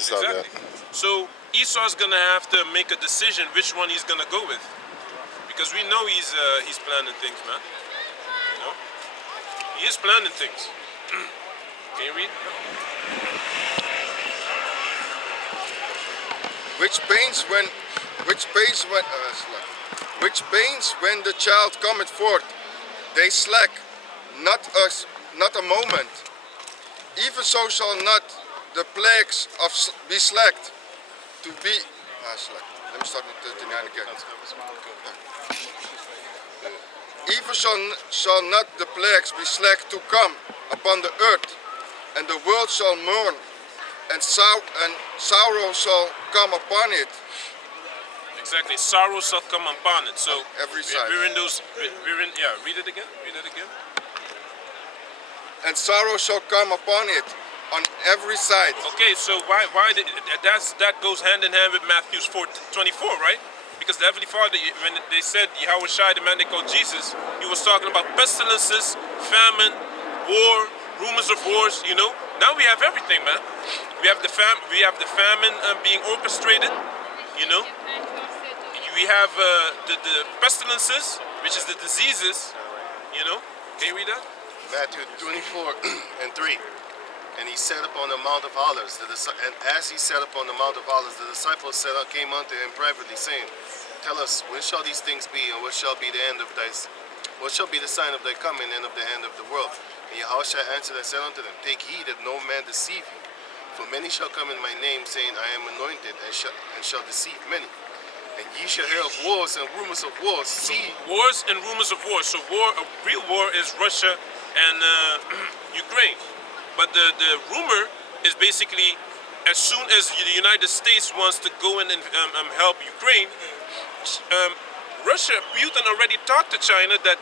just saw that. So Esau's gonna have to make a decision which one he's gonna go with, because we know he's planning things, man. You know, he is planning things. Can you read? Which pains when the child cometh forth, they slack, not a moment. Even so shall not the plagues be slacked to be. Slack. Let me start with the 39 again. Even shall not the plagues be slack to come upon the earth, and the world shall mourn, and sorrow shall come upon it. Exactly, sorrow shall come upon it. So every side. We're in those. Yeah. Read it again. Read it again. And sorrow shall come upon it on every side. Okay, so that goes hand in hand with Matthew 4:24, right? Because the Heavenly Father, when they said Yahweh Shai, the man they called Jesus, he was talking about pestilences, famine, war, rumors of wars. You know, now we have everything, man. We have the famine being orchestrated. You know, we have the pestilences, which is the diseases. You know, can you read that? Matthew 24:3. And he sat upon the Mount of Olives. And as he sat upon the Mount of Olives, the disciples came unto him privately, saying, Tell us, when shall these things be, and what shall be the sign of thy coming and of the end of the world? And Yahushua answered and said unto them, Take heed that no man deceive you. For many shall come in my name, saying, I am anointed, and shall deceive many. And ye shall hear of wars and rumors of wars. See, wars and rumors of wars. So a real war is Russia and Ukraine. But the rumor is basically, as soon as the United States wants to go in and help Ukraine, Putin already talked to China that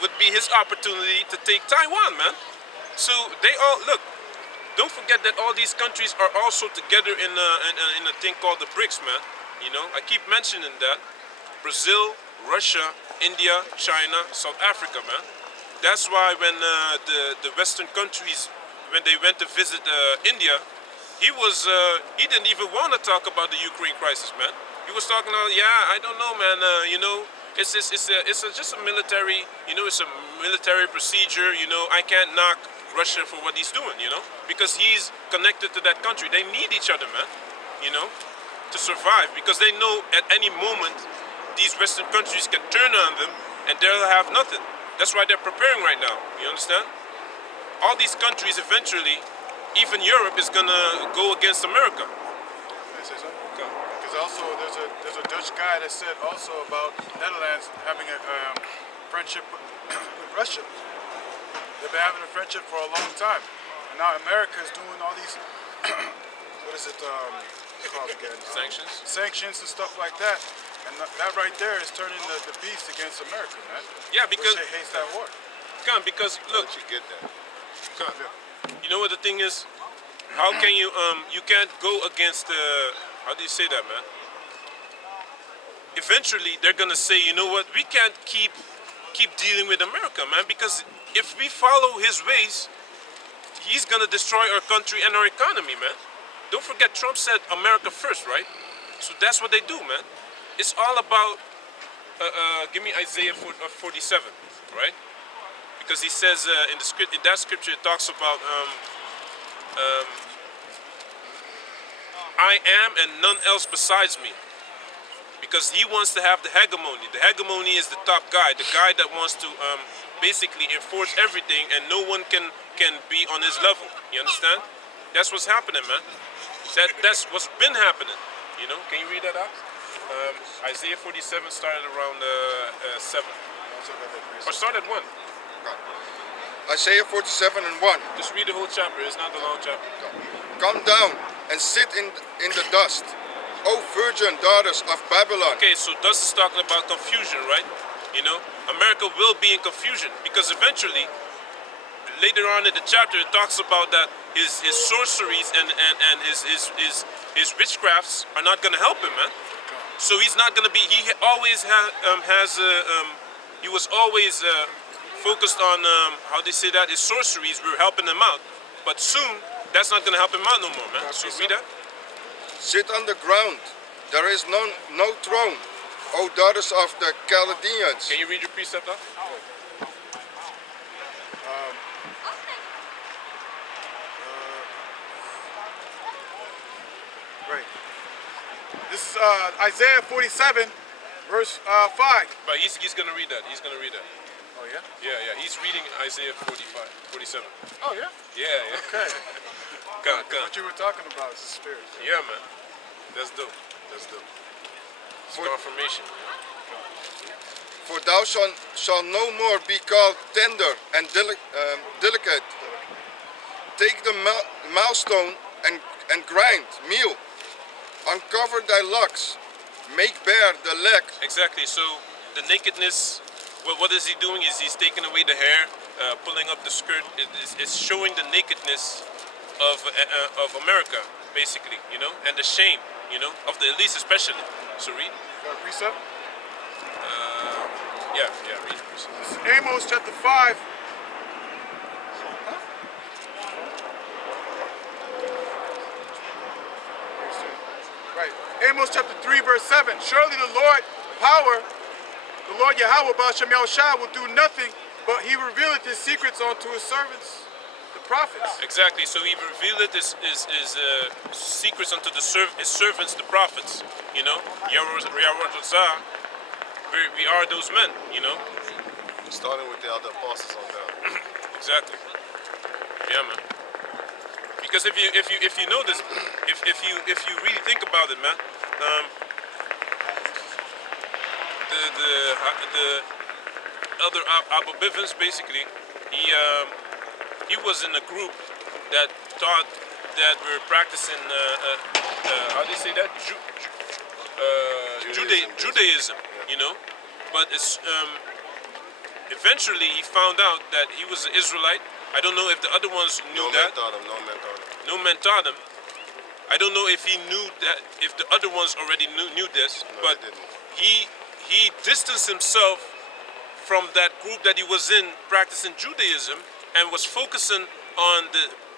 would be his opportunity to take Taiwan, man. So they all, look, don't forget that all these countries are also together in a thing called the BRICS, man. You know, I keep mentioning that. Brazil, Russia, India, China, South Africa, man. That's why when the Western countries, when they went to visit India, he didn't even want to talk about the Ukraine crisis, man. He was talking about, yeah, I don't know, man. You know, it's just a military, you know, it's a military procedure. You know, I can't knock Russia for what he's doing, you know, because he's connected to that country. They need each other, man. You know, to survive, because they know at any moment these Western countries can turn on them and they'll have nothing. That's why they're preparing right now. You understand? All these countries eventually, even Europe, is gonna go against America. Can I say something? Okay. Because also there's a Dutch guy that said also about Netherlands having a friendship with Russia. They've been having a friendship for a long time, and now America is doing all these what is it called again? Sanctions and stuff like that. And that right there is turning the beast against America, man. Yeah, because Russia hates that war. Because look, you get that. You know what the thing is? How can you you can't go against how do you say that, man? Eventually they're gonna say, you know what, we can't keep dealing with America, man, because if we follow his ways, he's gonna destroy our country and our economy, man. Don't forget, Trump said America first, right? So that's what they do, man. It's all about give me Isaiah 47, right? Because he says in that scripture it talks about I am and none else besides me, because he wants to have the hegemony. The hegemony is the top guy, the guy that wants to basically enforce everything, and no one can be on his level. You understand? That's what's happening, man. That's what's been happening. You know? Can you read that out? Isaiah 47 started around 7. Or start at 1. Isaiah 47 and 1. Just read the whole chapter. It's not the long chapter. Come down and sit in the dust, O virgin daughters of Babylon. Okay, so dust is talking about confusion, right? You know, America will be in confusion, because eventually, later on in the chapter, it talks about that his sorceries and his witchcrafts are not going to help him, man. So he's not going to be. He always he was always focused on how they say that his sorceries were helping him out, but soon that's not going to help him out no more, man. So read that. sit on the ground. There is no throne, O daughters of the Chaldeans. Can you read your precept now? Right. This is Isaiah 47, verse 5. But he's gonna read that. He's gonna read that. Oh yeah? Yeah. He's reading Isaiah 45, 47. Oh yeah? Yeah. Okay. Come. What you were talking about is the spirit. Yeah, man. That's dope. It's confirmation. For thou shalt no more be called tender and delicate. Take the millstone and grind meal. Uncover thy locks. Make bare the leg. Exactly. So the nakedness. What is he doing? Is he's taking away the hair, pulling up the skirt. It's showing the nakedness of America, basically, and the shame, of the elites especially. So read. Got a precept? Yeah, read the precept. This is Amos chapter 5. Right. Amos chapter 3, verse 7. Surely the Lord Yahweh Baal Shem Yahushua will do nothing, but he revealeth his secrets unto his servants, the prophets. Exactly. So he revealed his secrets unto his servants, the prophets. Yahweh, we are those men. Starting with the other apostles on down. Exactly. Yeah, man. Because if you know this, if you really think about it, man, the elder Abba Bivens, basically, he was in a group that taught that we're practicing how do you say that? Judaism, But it's eventually he found out that he was an Israelite. I don't know if the other ones knew that. No man taught him. I don't know if he knew that, if the other ones already knew this, but he distanced himself from that group that he was in practicing Judaism and was focusing on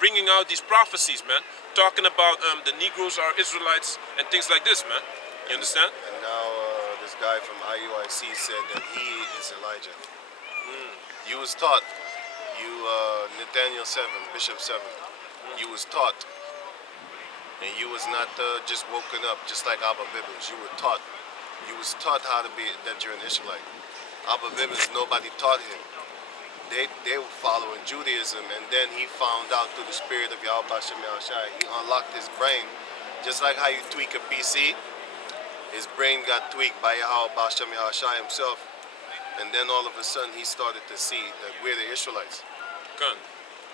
bringing out these prophecies, man. Talking about the Negroes are Israelites and things like this, man. You understand? And now this guy from IUIC said that he is Elijah. You was taught, Nathaniel 7, Bishop 7, you was taught. And you was not just woken up, just like Abba Bibbins. You were taught. You was taught how to be, that you're an Israelite. Abba Bibbins, nobody taught him. They were following Judaism, and then he found out through the spirit of Yahweh Hashem Yahushai, he unlocked his brain. Just like how you tweak a PC, his brain got tweaked by Yahweh Hashem Yahushai himself. And then all of a sudden he started to see that we're the Israelites. Gun.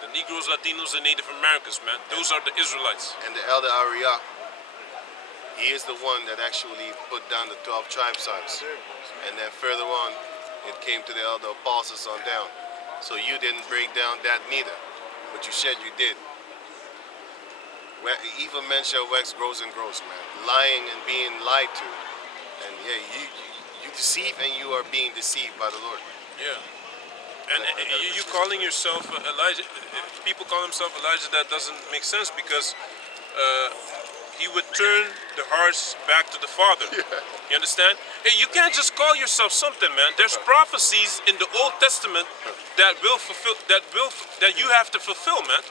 The Negroes, Latinos, and Native Americans, man. Those are the Israelites. And the elder Ariah, he is the one that actually put down the 12 tribe signs. And then further on, it came to the elder apostles on down. So you didn't break down that neither, but you said you did. Evil men shall wax grows and grows, man. Lying and being lied to. And yeah, you deceive and you are being deceived by the Lord. Yeah. And you calling yourself Elijah, people call themselves Elijah, that doesn't make sense because he would turn the hearts back to the Father. Yeah. You understand? Hey, you can't just call yourself something, man. There's prophecies in the Old Testament that will fulfill, that you have to fulfill, man.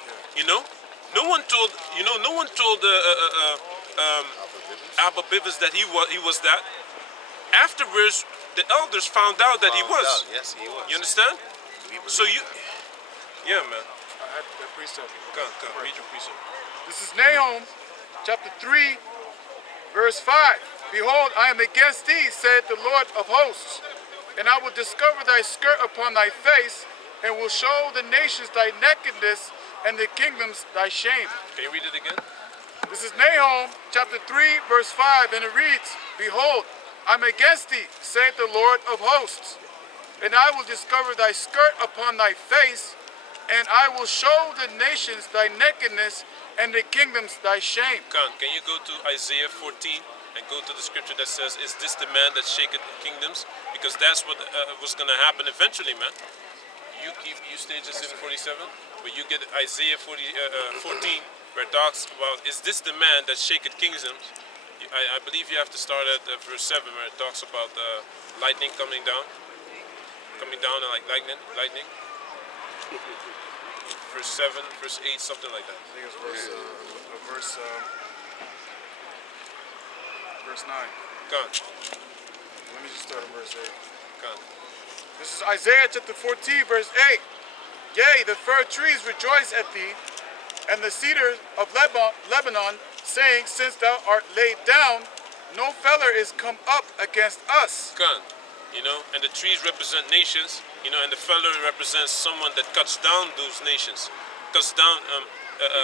No one told Abba Bivens that he was that. Afterwards, the elders found out that he was. Yes, he was. You understand? So yeah, man. I had that precept. Come, read your precept. This is Nahum, chapter 3, verse 5. Behold, I am against thee, saith the Lord of hosts, and I will discover thy skirt upon thy face, and will show the nations thy nakedness, and the kingdoms thy shame. Can you read it again? This is Nahum, chapter 3, verse 5, and it reads, Behold, I'm against thee, saith the Lord of hosts, and I will discover thy skirt upon thy face, and I will show the nations thy nakedness, and the kingdoms thy shame. Can you go to Isaiah 14 and go to the scripture that says, is this the man that shaketh the kingdoms? Because that's what was going to happen eventually, man. You stay just in 47, but you get Isaiah 14, where it talks about, is this the man that shaketh kingdoms? I believe you have to start at verse 7, where it talks about lightning coming down and like lightning. Verse 7, verse 8, something like that. I think it's verse 9. Come on, Let me just start at verse 8. come on. This is Isaiah chapter 14, verse 8. Yea, the fir trees rejoice at thee, and the cedars of Lebanon, saying, since thou art laid down, no feller is come up against us. Gun, you know, and the trees represent nations, you know, and the feller represents someone that cuts down those nations, cuts down,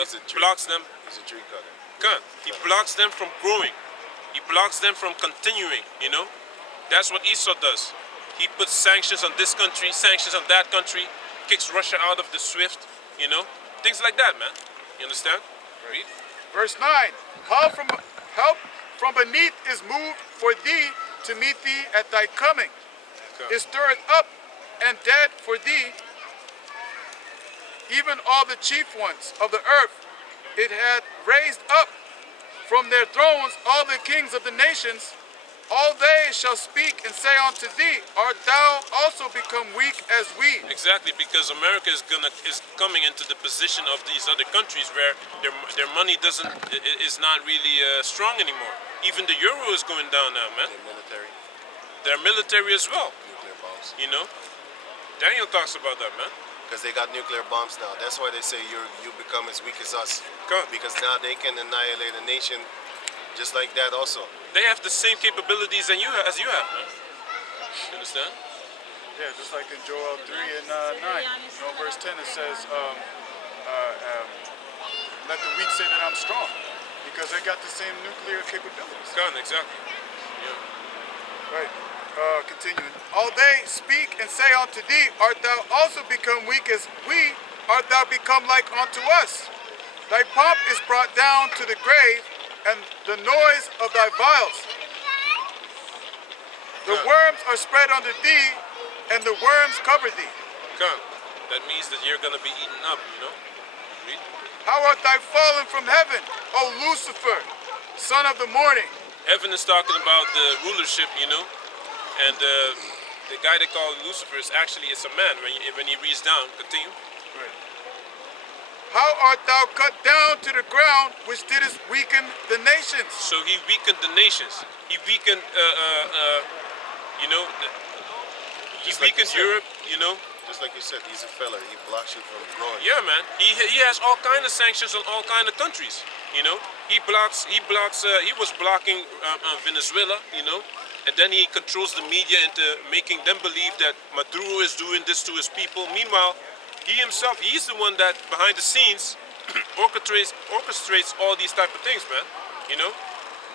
He's a tree. blocks them. He's a tree cutter. Gun, he blocks them from growing, he blocks them from continuing, you know. That's what Esau does. He puts sanctions on this country, sanctions on that country, kicks Russia out of the SWIFT, you know, things like that, man. You understand? Read. Verse 9. Help from beneath is moved for thee to meet thee at thy coming. Okay. It stirreth up and dead for thee, even all the chief ones of the earth. It hath raised up from their thrones all the kings of the nations. All they shall speak and say unto thee, art thou also become weak as we? Exactly, because America is coming into the position of these other countries where their money is not really strong anymore. Even the euro is going down now, man. The military, Their military as well, nuclear bombs. you know. Daniel talks about that, man. Because they got nuclear bombs now. That's why they say you become as weak as us. Come. Because now they can annihilate a nation just like that also. They have the same capabilities as you have, man. You understand? Yeah, just like in Joel 3 and 9. You know, verse 10 it says, let the weak say that I'm strong. Because they got the same nuclear capabilities. Come, exactly. Yeah. Right. Continuing. All they speak and say unto thee, art thou also become weak as we? Art thou become like unto us? Thy pomp is brought down to the grave, and the noise of thy vials. The worms are spread under thee, and the worms cover thee. Come. That means that you're gonna be eaten up, you know. Read. How art thou fallen from heaven, O Lucifer, son of the morning? Heaven is talking about the rulership, you know, and the guy they call Lucifer is actually a man when he reads down. Continue. How art thou cut down to the ground, which didst weaken the nations? So he weakened the nations. He weakened, you know, he Just like weakened you said. Europe, you know. Just like you said, he's a fella. He blocks you from growing. Yeah, man. He has all kind of sanctions on all kind of countries. You know, he was blocking Venezuela. You know, and then he controls the media into making them believe that Maduro is doing this to his people. Meanwhile, he himself, he's the one that behind the scenes orchestrates all these type of things, man. You know,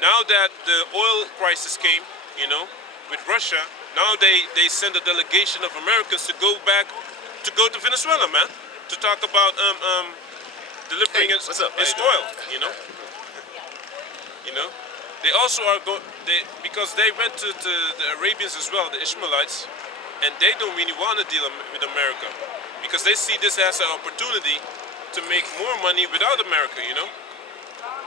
now that the oil crisis came, you know, with Russia, now they send a delegation of Americans to go to Venezuela, man, to talk about delivering Hey, what's up? How its you doing? oil, you know. You know, they also are because they went to the Arabians as well, the Ishmaelites, and they don't really want to deal with America because they see this as an opportunity to make more money without America, you know.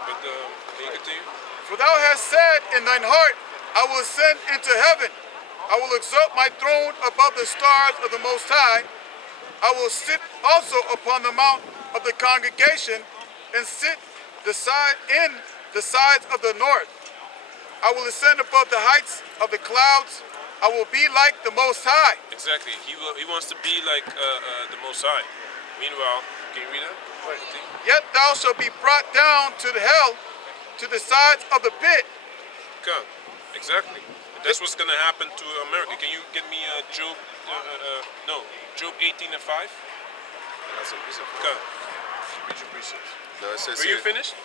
But can you continue? For thou hast said in thine heart, I will ascend into heaven. I will exalt my throne above the stars of the Most High. I will sit also upon the mount of the congregation and sit in the sides of the north. I will ascend above the heights of the clouds. I will be like the Most High. Exactly. He wants to be like the Most High. Meanwhile, can you read that? Yet thou shalt be brought down to the hell, to the sides of the pit. Come. Exactly. That's what's gonna happen to America. Can you get me Job? Job 18 and 5. That's a piece of Come. Read your precepts. No, it says Were you here. finished?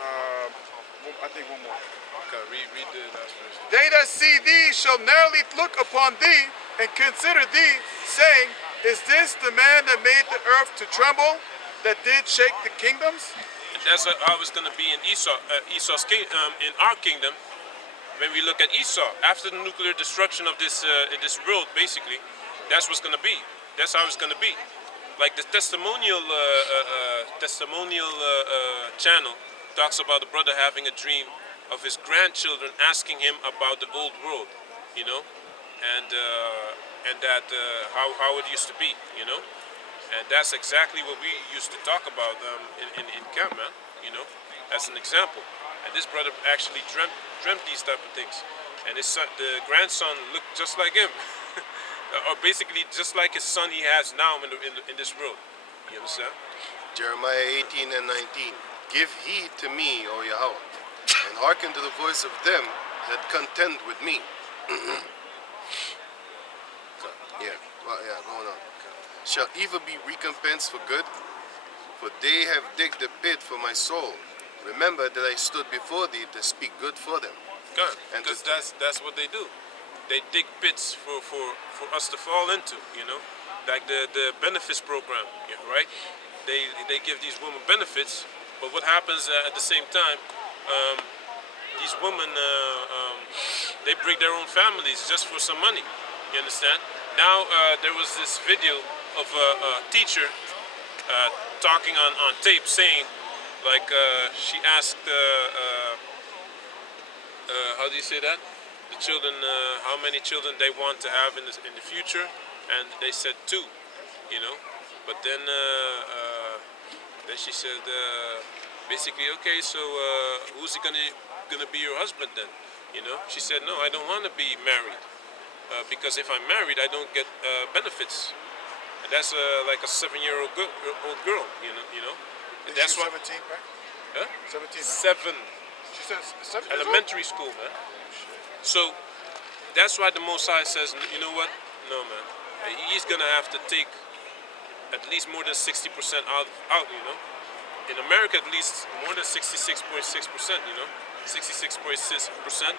I think one more. Okay. Read the last verse. They that see thee shall narrowly look upon thee and consider thee, saying, is this the man that made the earth to tremble, that did shake the kingdoms? And that's how it's gonna be in Esau's in our kingdom. When we look at Esau, after the nuclear destruction of this world, basically, that's what's gonna be. That's how it's gonna be. Like the testimonial channel talks about a brother having a dream of his grandchildren asking him about the old world, you know, and that how it used to be, you know, and that's exactly what we used to talk about in camp, man, you know, as an example. And this brother actually dreamt these type of things, and his son, the grandson, looked just like him, or basically just like his son he has now in this world. You understand? Jeremiah 18 and 19. Give heed to me, O Yahweh, and hearken to the voice of them that contend with me. Going on. Shall evil be recompensed for good? For they have digged a pit for my soul. Remember that I stood before thee to speak good for them. God, And because to- that's what they do. They dig pits for us to fall into, you know, like the benefits program, yeah, right? They give these women benefits, but what happens at the same time? These women they break their own families just for some money. You understand? Now there was this video of a teacher talking on tape saying, like she asked, how do you say that? The children, how many children they want to have in the future, and they said 2, you know. But then she said basically, okay, so who's gonna be your husband then? You know, she said, no, I don't want to be married because if I'm married, I don't get benefits. And that's like a 7-year-old girl, you know. And that's She's what 17, right? huh? 17. 7 She says 7 years old? elementary school, man. So that's why the Most High says, you know what? No, man. He's gonna have to take at least more than 60% out, you know. In America, at least more than 66.6%, you know, 66.6%,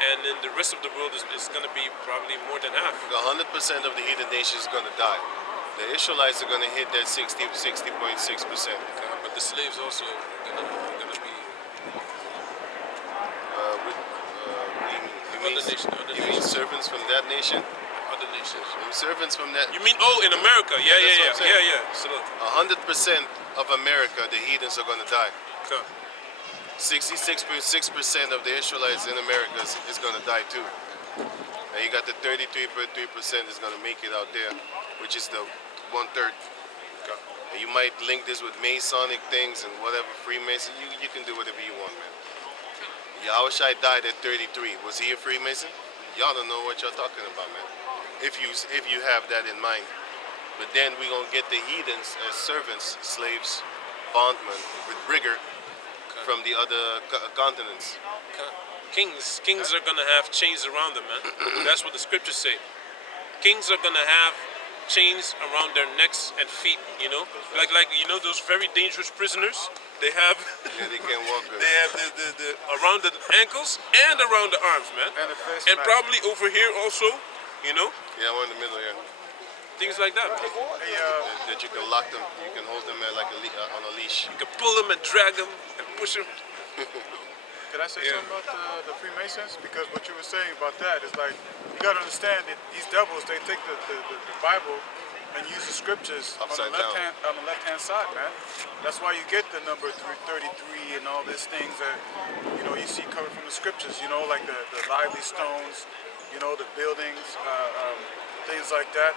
and in the rest of the world is gonna be probably more than half. 100% of the heathen nation is going to die. The Israelites are going to hit that 60.6%. But the slaves also gonna be You mean other you mean nations. servants from that nation? Other nations. You mean servants from that? You mean in America? Yeah, that's what I'm saying. yeah. So, 100% of America, the heathens are going to die. okay. 66.6% of the Israelites in America is going to die too. And you got the 33.3% is going to make it out there, which is the 1/3. And you might link this with Masonic things and whatever, Freemason. You can do whatever you want, man. Yahushua died at 33. Was he a Freemason? Y'all don't know what y'all talking about, man. If you have that in mind. But then we gonna get the heathens as servants, slaves, bondmen, with rigor from the other continents. Kings are gonna have chains around them, man. That's what the scriptures say. Kings are gonna have chains around their necks and feet, you know, like you know those very dangerous prisoners. They have Yeah, they can't walk good. they have the around the ankles and around the arms, man, And a face and mask. probably over here also, you know, Yeah, one in the middle here. things like that. Man. Hey, That you can lock them, you can hold them like on a leash. You can pull them and drag them and push them. can I say Yeah. something about the Freemasons? Because what you were saying about that is like, you got to understand that these devils, they take the Bible and use the scriptures Upside on the left hand side, man. That's why you get the number 33 and all these things that you know you see coming from the scriptures. You know, like the lively stones, you know, the buildings, things like that,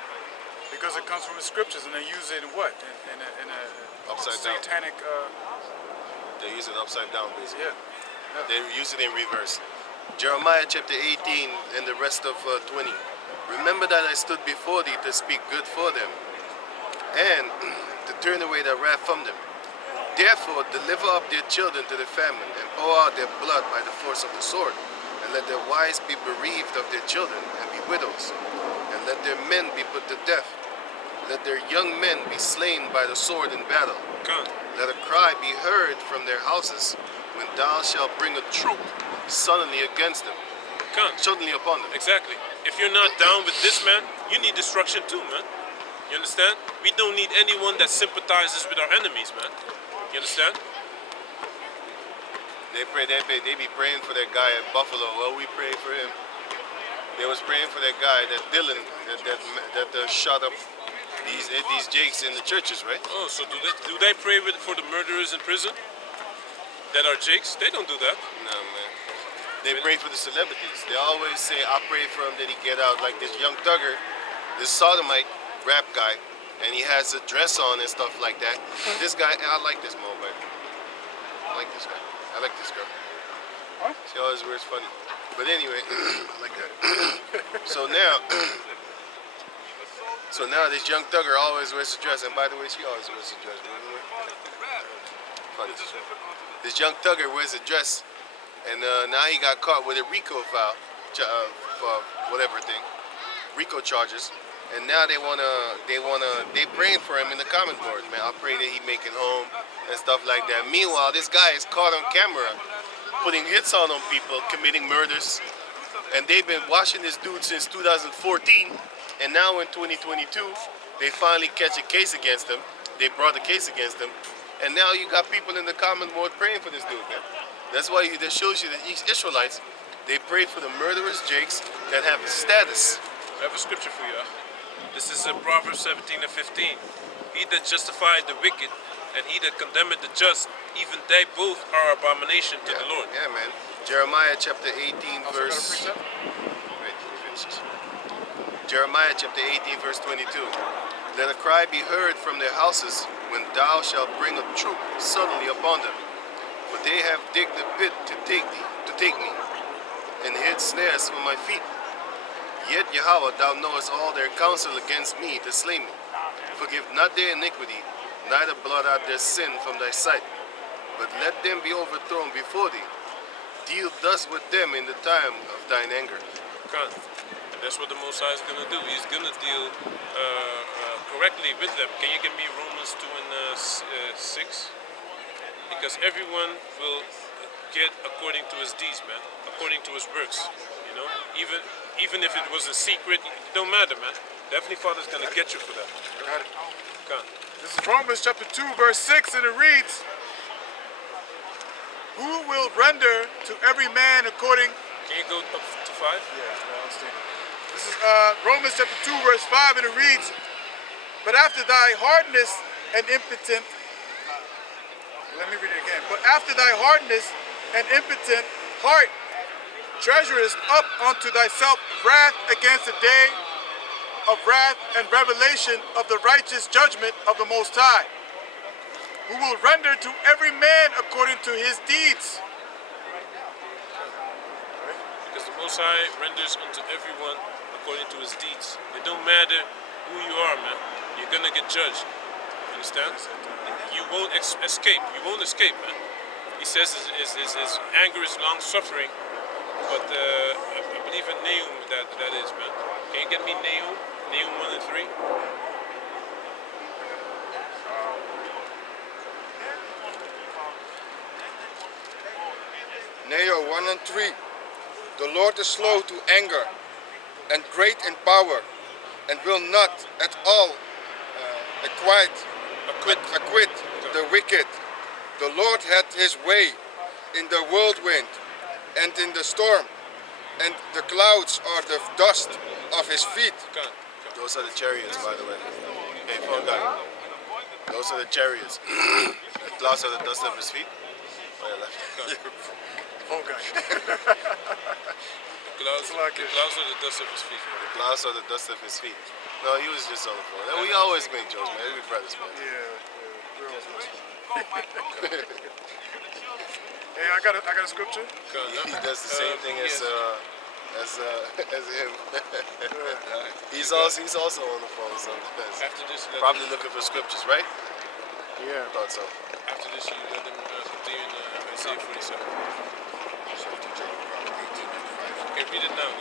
because it comes from the scriptures, and they use it in what? In a Upside down. satanic. They use it upside down, basically. Yeah. They use it in reverse. Jeremiah chapter 18 and the rest of 20. Remember that I stood before thee to speak good for them, and to turn away the wrath from them. Therefore deliver up their children to the famine, and pour out their blood by the force of the sword, and let their wives be bereaved of their children, and be widows, and let their men be put to death. Let their young men be slain by the sword in battle. Come. Let a cry be heard from their houses, when thou shalt bring a troop suddenly against them, Come. suddenly upon them. Exactly. If you're not down with this, man, you need destruction too, man. You understand? We don't need anyone that sympathizes with our enemies, man. You understand? They be praying for that guy at Buffalo. Well, we pray for him. They was praying for that guy, that Dylan, that shot up these jakes in the churches, right? Oh, so do they pray for the murderers in prison? that are Jakes, they don't do that. No, man. They pray for the celebrities. They always say, I pray for him that he get out. Like this young thugger, this sodomite rap guy, and he has a dress on and stuff like that. This guy, I like this mobile. I like this guy. I like this girl. Huh? She always wears funny. But anyway, I like that. So now this young thugger always wears a dress. And by the way, she always wears a dress. Funny. This young thugger wears a dress. And now he got caught with a RICO file, for whatever thing, RICO charges. And now they praying for him in the comment board, man. I pray that he make it home and stuff like that. Meanwhile, this guy is caught on camera putting hits on people, committing murders. And they've been watching this dude since 2014. And now in 2022, they finally catch a case against him. They brought a case against him. And now you got people in the comment board praying for this dude, man. That's why that shows you that these Israelites, they pray for the murderous Jakes that have a status. I have a scripture for you. This is Proverbs 17 and 15. He that justified the wicked and he that condemneth the just, even they both are abomination to the Lord. Yeah, man. Jeremiah chapter 18 verse... got a precept? Wait, let me finish this. Jeremiah chapter 18 verse 22. Let a cry be heard from their houses when thou shalt bring a troop suddenly upon them. For they have digged a pit to take me, and hid snares for my feet. Yet Yahweh, thou knowest all their counsel against me to slay me. Forgive not their iniquity, neither blot out their sin from thy sight. But let them be overthrown before thee. Deal thus with them in the time of thine anger. God. And that's what the Most High is going to do. He's going to deal correctly with them. Can you give me Romans 2 and 6? Because everyone will get according to his deeds, man. According to his works, you know. Even if it was a secret, it don't matter, man. The Heavenly Father's gonna get you for that. Got it. Come. This is Romans chapter 2, verse 6, and it reads, who will render to every man according... Can you go up to 5? Yeah, I understand. This is Romans chapter 2, verse 5, and it reads, but after thy hardness and impotent... Let me read it again. But after thy hardness and impotent heart, treasurest up unto thyself wrath against the day of wrath and revelation of the righteous judgment of the Most High, who will render to every man according to his deeds. Because the Most High renders unto everyone according to his deeds. It don't matter who you are, man. You're gonna get judged. Understand? You won't escape. You won't escape, man. He says his anger is long suffering, but I believe in Nahum that is, man. Can you get me Nahum? Nahum 1 and 3? Nahum 1 and 3. The Lord is slow to anger and great in power, and will not at all acquit the wicked. The Lord had his way in the whirlwind and in the storm, and the clouds are the dust of his feet. Those are the chariots, by the way. Hey, phone guy. Those are the chariots. The clouds are the dust of his feet. Oh, yeah, left. Oh, God. The clouds are the dust of his feet. The clouds are the dust of his feet. No, he was just on the phone. And we always make jokes, man. We brothers, man. Hey, I got a scripture. He does the same thing as him. He's also on the phone sometimes. After this, Probably looking for scriptures, right? Yeah. Thought so. After this, you let them continue in Isaiah 47. Okay, read it now.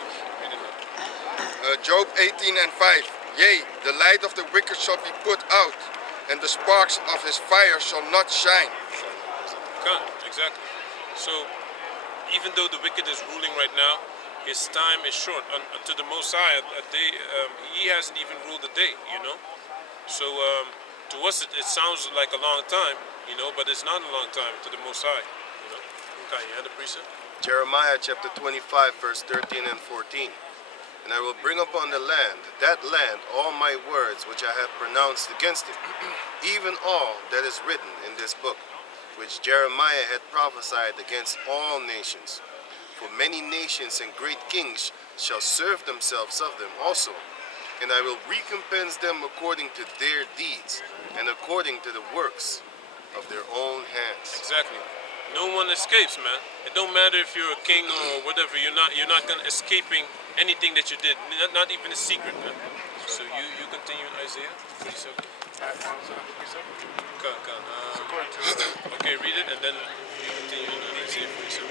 Read it now. Job 18 and 5. Yea, the light of the wicked shall be put out, and the sparks of his fire shall not shine. Exactly. So, even though the wicked is ruling right now, his time is short. Unto the Most High, he hasn't even ruled a day, you know. So, to us, it sounds like a long time, you know, but it's not a long time to the Most High, you know. Okay, you had the precept? Jeremiah chapter 25, verse 13 and 14. And I will bring upon that land, all my words which I have pronounced against it, even all that is written in this book. which Jeremiah had prophesied against all nations. For many nations and great kings shall serve themselves of them also, and I will recompense them according to their deeds and according to the works of their own hands. Exactly. No one escapes, man. It don't matter if you're a king or whatever. You're not gonna escaping anything that you did. Not even a secret, man. So you continue in Isaiah 47. Okay, read it and then you continue in Isaiah 47.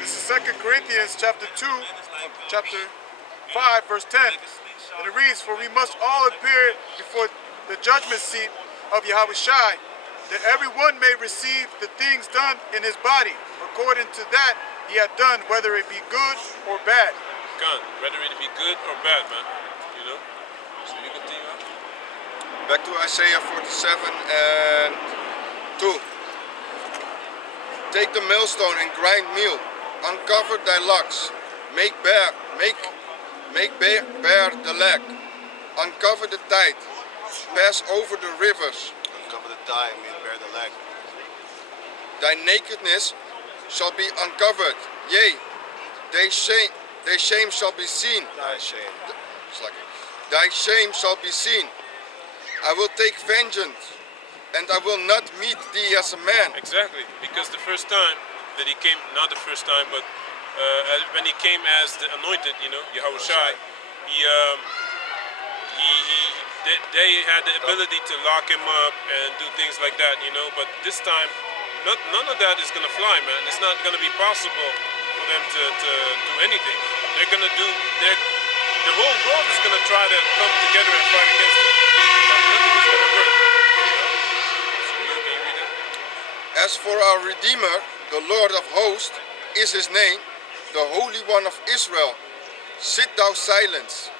This is 2 Corinthians chapter 2, chapter 5, verse 10. And it reads, "For we must all appear before the judgment seat of Yahweh Shai, that every one may receive the things done in his body, according to that he hath done, whether it be good or bad." God, whether it be good or bad, man. You know? So you continue on. Back to Isaiah 47 and 2. Take the millstone and grind meal. Uncover thy locks. Make bare the leg. Uncover the tide. Pass over the rivers. Uncover the thigh and make bare the leg. Thy nakedness shall be uncovered. Yea, thy shame shall be seen. Thy shame. Thy shame shall be seen. I will take vengeance, and I will not meet thee as a man. Exactly, because the first time that he came, not the first time, but when he came as the anointed, you know, Yahushai, they had the ability to lock him up and do things like that, you know. But this time, none of that is gonna fly, man. It's not gonna be possible for them to do anything. They're gonna do the whole world is gonna try to come together and fight against it. But nothing is gonna work. You know? So you can read it. As for our Redeemer, the Lord of hosts is his name, the Holy One of Israel. Sit thou silence,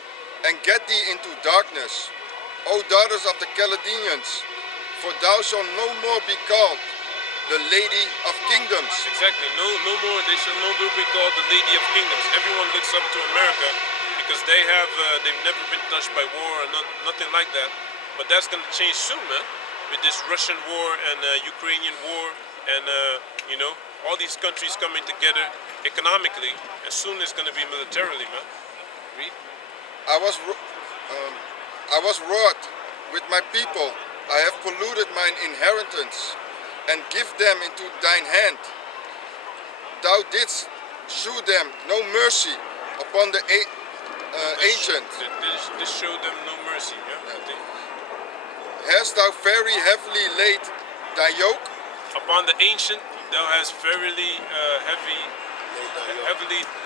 and get thee into darkness, O daughters of the Chaldeans, for thou shalt no more be called the Lady of Kingdoms. Exactly. No more. They shall no more be called the Lady of Kingdoms. Everyone looks up to America because they've never been touched by war or nothing like that. But that's gonna change soon, man. With this Russian war and Ukrainian war and you know, all these countries coming together economically, and soon it's gonna be militarily, man. Read. I was wroth with my people. I have polluted mine inheritance, and give them into thine hand. Thou didst shew them no mercy upon the ancient. This showed them no mercy. Yeah. Hast thou very heavily laid thy yoke? Upon the ancient, thou hast heavily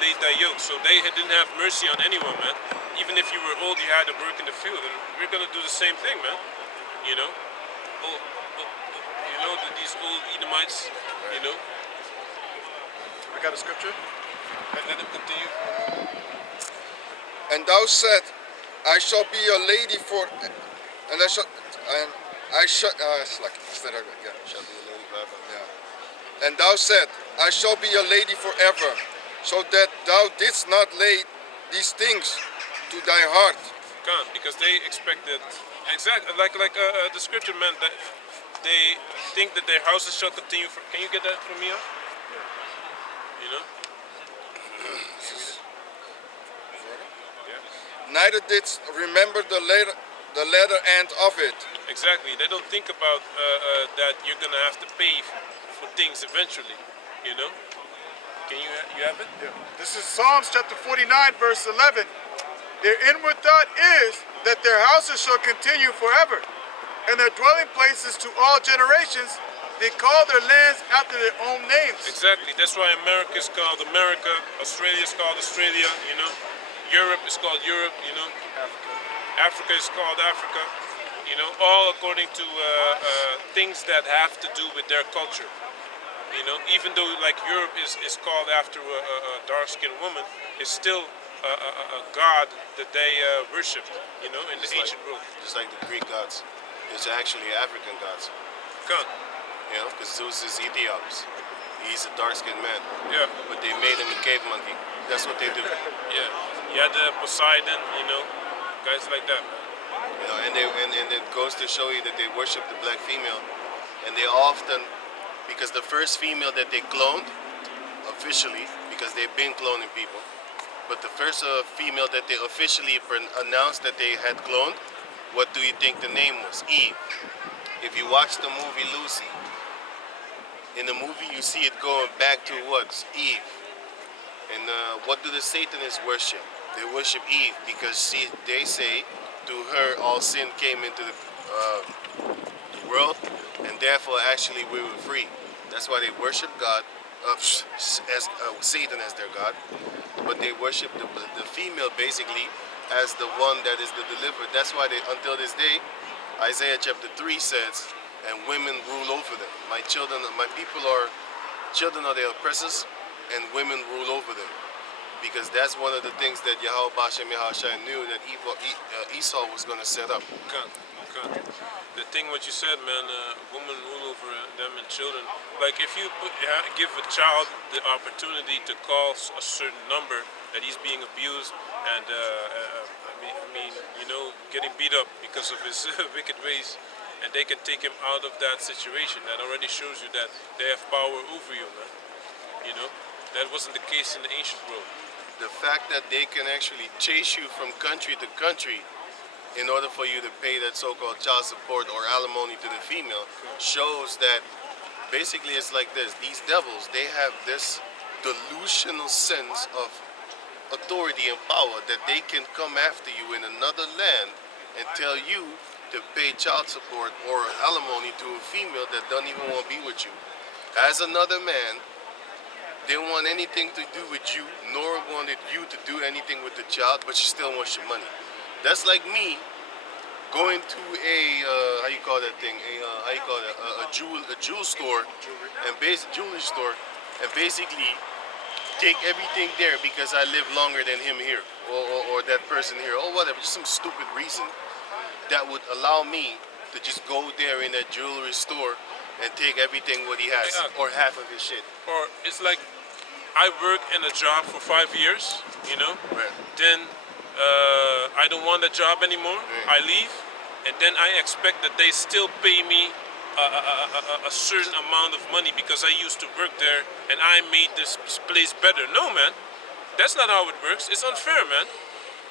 laid thy yoke. So they didn't have mercy on anyone, man. Even if you were old, you had to work in the field, and we're gonna do the same thing, man. You know, these old Edomites. You know. I got a scripture. And let them continue. And thou said, I shall be a lady for, and I shall, it's like, instead of, yeah. Shall be a lady forever. Yeah. And thou said, I shall be a lady forever, so that thou didst not lay these things to thy heart. Can't, because they expected exactly like the scripture meant that they think that their houses shall continue. Can you get that from me? You know. Neither didst remember the latter end of it. Exactly. They don't think about that you're gonna have to pay for things eventually. You know. Can you have it? Yeah. This is Psalms chapter 49, verse 11. Their inward thought is that their houses shall continue forever, and their dwelling places to all generations. They call their lands after their own names. Exactly. That's why America is called America. Australia is called Australia. You know. Europe is called Europe. You know. Africa is called Africa. You know. All according to things that have to do with their culture. You know. Even though like Europe is called after a dark-skinned woman, it's still a god that they worshipped, you know, in the ancient world. Just like the Greek gods. It's actually African gods. God. You know, because Zeus is Ethiopians. He's a dark-skinned man. Yeah. But they made him a cave monkey. That's what they do. Yeah. You had the Poseidon, you know, guys like that. You know, and it goes to show you that they worship the black female. And they often because the first female that they cloned officially, because they've been cloning people, but the first female that they officially announced that they had cloned, what do you think the name was? Eve. If you watch the movie Lucy, in the movie you see it going back to what's Eve. And what do the Satanists worship? They worship Eve because they say through her all sin came into the world, and therefore actually we were free. That's why they worship God, as Satan as their God, but they worship the female basically as the one that is the delivered. That's why they, until this day, Isaiah chapter 3 says, and women rule over them. My children, my people are children of their oppressors, and women rule over them. Because that's one of the things that Yahweh Bashem Yahushua knew that Esau was going to set up. Okay. The thing what you said, man, women rule over them and children. Like if you give a child the opportunity to call a certain number that he's being abused and I mean, you know, getting beat up because of his wicked ways, and they can take him out of that situation. That already shows you that they have power over you, man. You know, that wasn't the case in the ancient world. The fact that they can actually chase you from country to country in order for you to pay that so-called child support or alimony to the female shows that basically it's like this. These devils, they have this delusional sense of authority and power that they can come after you in another land and tell you to pay child support or alimony to a female that doesn't even want to be with you. As another man, they don't want anything to do with you, nor wanted you to do anything with the child, but she still wants your money. That's like me going to a how you call that thing? A jewel store, and jewelry store, and basically take everything there because I live longer than him here, or that person here, or whatever. Just some stupid reason that would allow me to just go there in that jewelry store and take everything what he has, or half of his shit. Or it's like I work in a job for 5 years, you know. Right. Then I don't want the job anymore. I leave, and then I expect that they still pay me a certain amount of money because I used to work there and I made this place better. No, man, that's not how it works. It's unfair, man.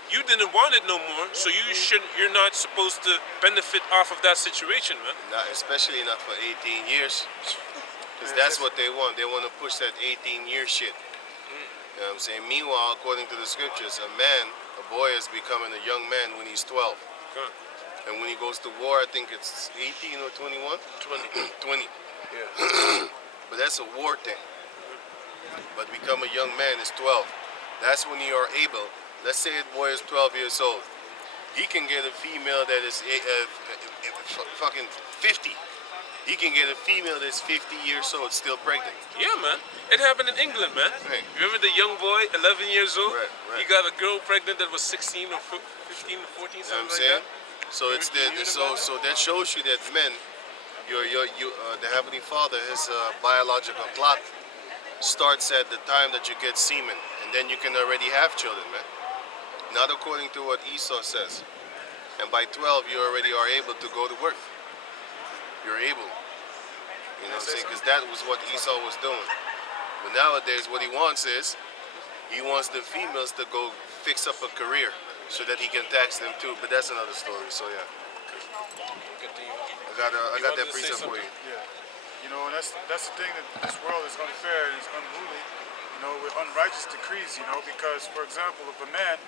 You didn't want it no more, so you're not supposed to benefit off of that situation, man. Not, especially not for 18 years. Because that's what they want. They want to push that 18-year shit. You know what I'm saying? Meanwhile, according to the scriptures, a boy is becoming a young man when he's 12. Okay. And when he goes to war, I think it's 18 or 21? 20. Yeah. But that's a war thing. But become a young man is 12. That's when you are able. Let's say a boy is 12 years old. He can get a female that is fucking 50. He can get a female that's 50 years old still pregnant. Yeah, man. It happened in England, man. Right. Remember the young boy, 11 years old? Right. He got a girl pregnant that was 16 or 15 or 14, You know what I'm something like saying? that. So it's so that shows you that men, the Heavenly Father, his biological clock starts at the time that you get semen, and then you can already have children, man. Not according to what Esau says. And by 12, you already are able to go to work. You're able. You know what I'm saying? Because that was what Esau was doing. But nowadays, what he wants is, he wants the females to go fix up a career so that he can tax them too. But that's another story, so yeah. I got that precept for you. Yeah. You know, and that's the thing, that this world is unfair and it's unruly, you know, with unrighteous decrees, you know, because, for example, if a man,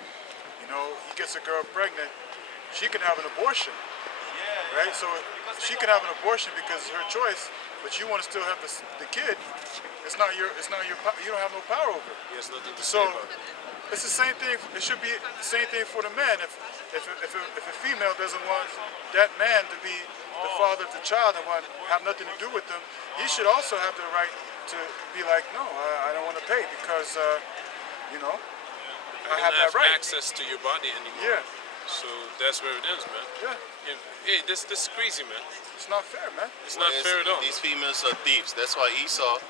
you know, he gets a girl pregnant, she can have an abortion, right? So she can have an abortion because it's her choice, but you want to still have the kid. It's not your you don't have no power over it. He has nothing to So say about it. it's the same thing. It should be the same thing for the man. If a female doesn't want that man to be the father of the child and have nothing to do with them, he should also have the right to be like, no, I don't want to pay because you know, I have that right. Access to your body anymore. Yeah. So that's where it ends, man. Yeah. Hey, this is crazy, man. It's not fair, man. It's not fair at all. These females are thieves. That's why Esau,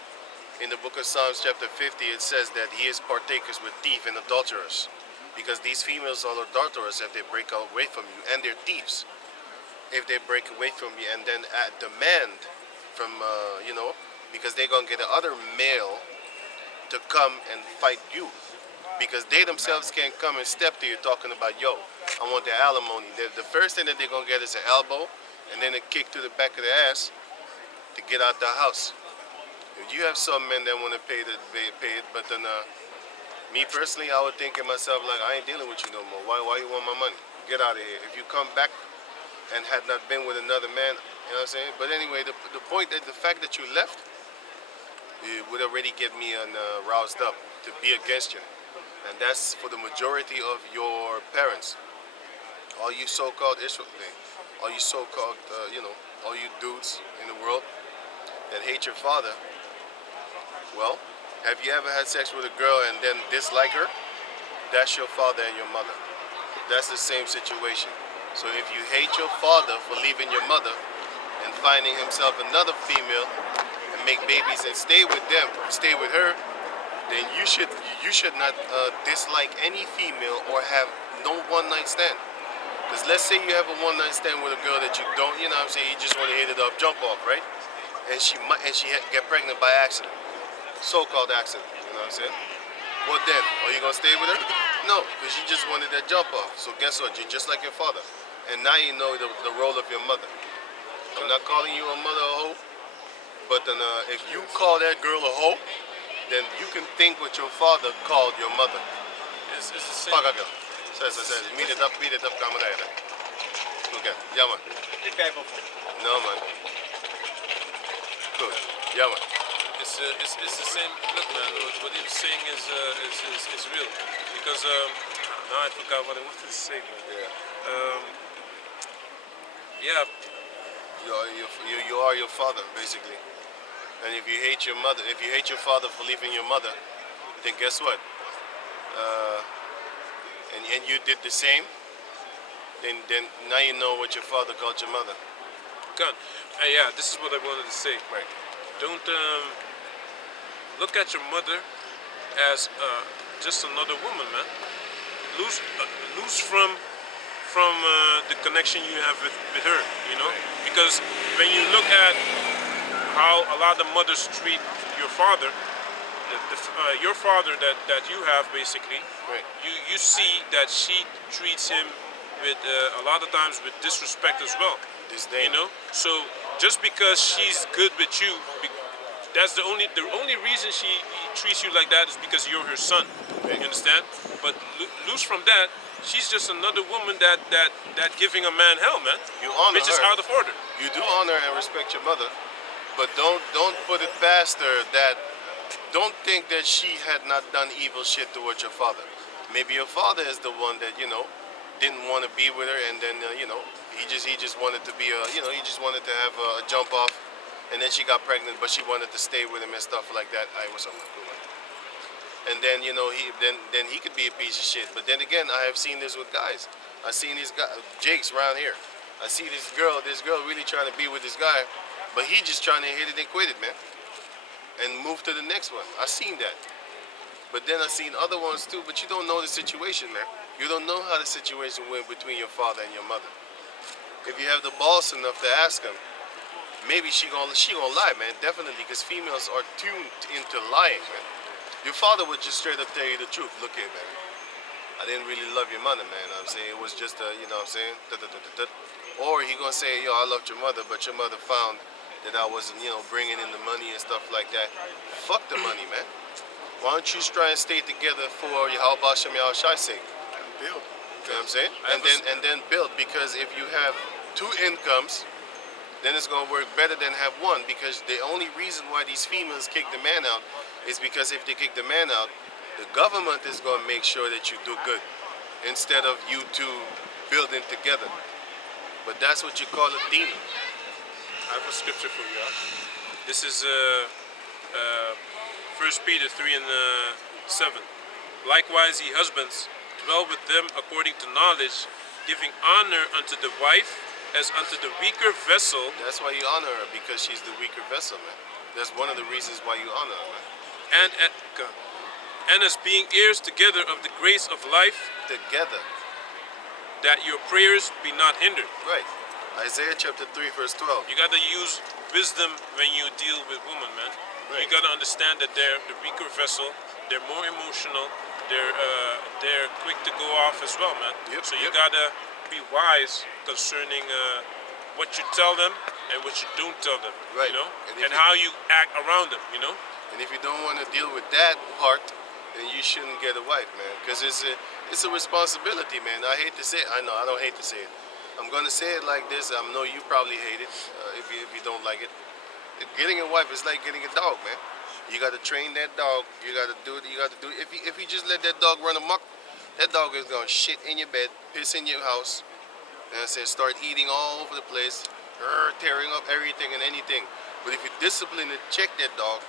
in the book of Psalms chapter 50, it says that he is partakers with thief and adulterers. Because these females are adulterers if they break away from you, and they're thieves if they break away from you and then demand from, because they're gonna get the other male to come and fight you, because they themselves can't come and step to you talking about, yo, I want the alimony. The first thing that they're gonna get is an elbow and then a kick to the back of the ass to get out the house. You have some men that want to pay it, but then me personally, I would think to myself like, I ain't dealing with you no more. Why you want my money? Get out of here. If you come back and had not been with another man, you know what I'm saying? But anyway, the point that the fact that you left, it would already get me roused up to be against you, and that's for the majority of your parents. All you so-called all you so-called, all you dudes in the world that hate your father. Well, have you ever had sex with a girl and then dislike her? That's your father and your mother. That's the same situation. So if you hate your father for leaving your mother and finding himself another female and make babies and stay with her, then you should not dislike any female or have no one-night stand. Because let's say you have a one-night stand with a girl that you don't, you know what I'm saying, you just want to hit it up, jump off, right? And she get pregnant by accident. So-called accident, you know what I'm saying? What then? Are you gonna stay with her? No, because you just wanted that jump off. So guess what? You're just like your father. And now you know the role of your mother. I'm not calling you a mother a hoe, but then if you call that girl a hoe, then you can think what your father called your mother. It's the same. Pagaga. Says, meet it up, camarada. Okay, yeah man. No man. Good. Yeah man. It's the same. Look, man. What he was saying is real. Because now I forgot what I wanted to say, man. Yeah. Yeah. You are your father, basically. And if you hate your mother, if you hate your father for leaving your mother, then guess what? And you did the same. Then now you know what your father called your mother. Gun. Yeah. This is what I wanted to say. Right. Don't look at your mother as just another woman, man. Lose from the connection you have with her, you know. Because when you look at how a lot of mothers treat your father, your father that you have basically, Right. you see that she treats him with a lot of times with disrespect as well. Disdain. You know, so just because she's good with you, that's the only reason she treats you like that is because you're her son. Right. You understand? But loose from that, she's just another woman that giving a man hell, man. You honor which is her. out of order. You do honor and respect your mother, but don't put it past her that don't think that she had not done evil shit towards your father. Maybe your father is the one that didn't want to be with her, and then he just wanted to be he just wanted to have a jump off, and then she got pregnant, but she wanted to stay with him and stuff like that. What's up, man? And then then he could be a piece of shit. But then again, I have seen this with guys. I've seen these guys, Jakes around here. I see this girl really trying to be with this guy, but he just trying to hit it and quit it, man, and move to the next one. I seen that. But then I seen other ones too. But you don't know the situation, man. You don't know how the situation went between your father and your mother. If you have the balls enough to ask him, maybe she gonna lie, man. Definitely, because females are tuned into lying, man. Your father would just straight up tell you the truth. Look here, man. I didn't really love your mother, man. I'm saying it was just you know what I'm saying? Or he gonna say, yo, I loved your mother, but your mother found that I wasn't, bringing in the money and stuff like that. Fuck the money, man. Why don't you try and stay together for Yahweh Shem Yahushai's sake? Build. You know what I'm saying? And then build, because if you have two incomes, then it's gonna work better than have one, because the only reason why these females kick the man out is because if they kick the man out, the government is gonna make sure that you do good instead of you two building together. But that's what you call a demon. I have a scripture for you. This is 1 Peter 3:7. Likewise, ye husbands, dwell with them according to knowledge, giving honor unto the wife as unto the weaker vessel. That's why you honor her, because she's the weaker vessel, man. That's one of the reasons why you honor her, man. And as being heirs together of the grace of life, Together. that your prayers be not hindered. Right. Isaiah chapter 3 verse 12. You gotta use wisdom when you deal with women, man. You Right. gotta understand that they're the weaker vessel. They're more emotional. They're quick to go off as well, man. Yep, So you yep. gotta be wise concerning what you tell them and what you don't tell them. Right. You know, And if and you- how you act around them. You know. And if you don't want to deal with that part, then you shouldn't get a wife, man. Because it's a responsibility, man. I hate to say it. I know I don't hate to say it. I'm gonna say it like this. I know you probably hate it if you don't like it. Getting a wife is like getting a dog, man. You got to train that dog. You got to do it. You got to do it. If you just let that dog run amok, that dog is gonna shit in your bed, piss in your house, and say start eating all over the place, tearing up everything and anything. But if you discipline and check that dog,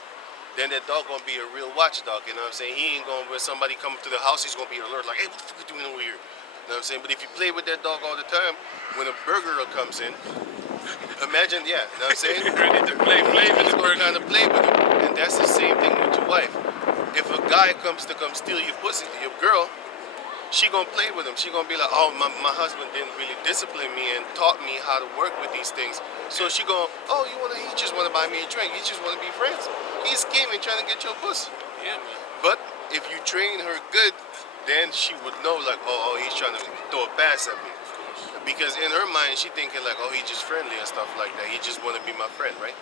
then that dog gonna be a real watchdog. You know what I'm saying? He ain't gonna, when somebody comes to the house, he's gonna be alert, like, hey, what the fuck you doing over here? You know what I'm saying? But if you play with that dog all the time, when a burglar comes in, imagine, yeah, you know what I'm saying? Ready to play with He's the gonna burger. kind of play with him, and that's the same thing with your wife. If a guy comes to come steal your pussy, your girl, she gonna play with him. She gonna be like, oh, my husband didn't really discipline me and taught me how to work with these things. So she gonna, oh, he just wanna buy me a drink. He just wanna be friends. He's scheming, trying to get your pussy. Yeah, man. But if you train her good, then she would know like, oh, he's trying to throw a pass at me. Because in her mind, she thinking like, oh, he's just friendly and stuff like that. He just wanna be my friend, right?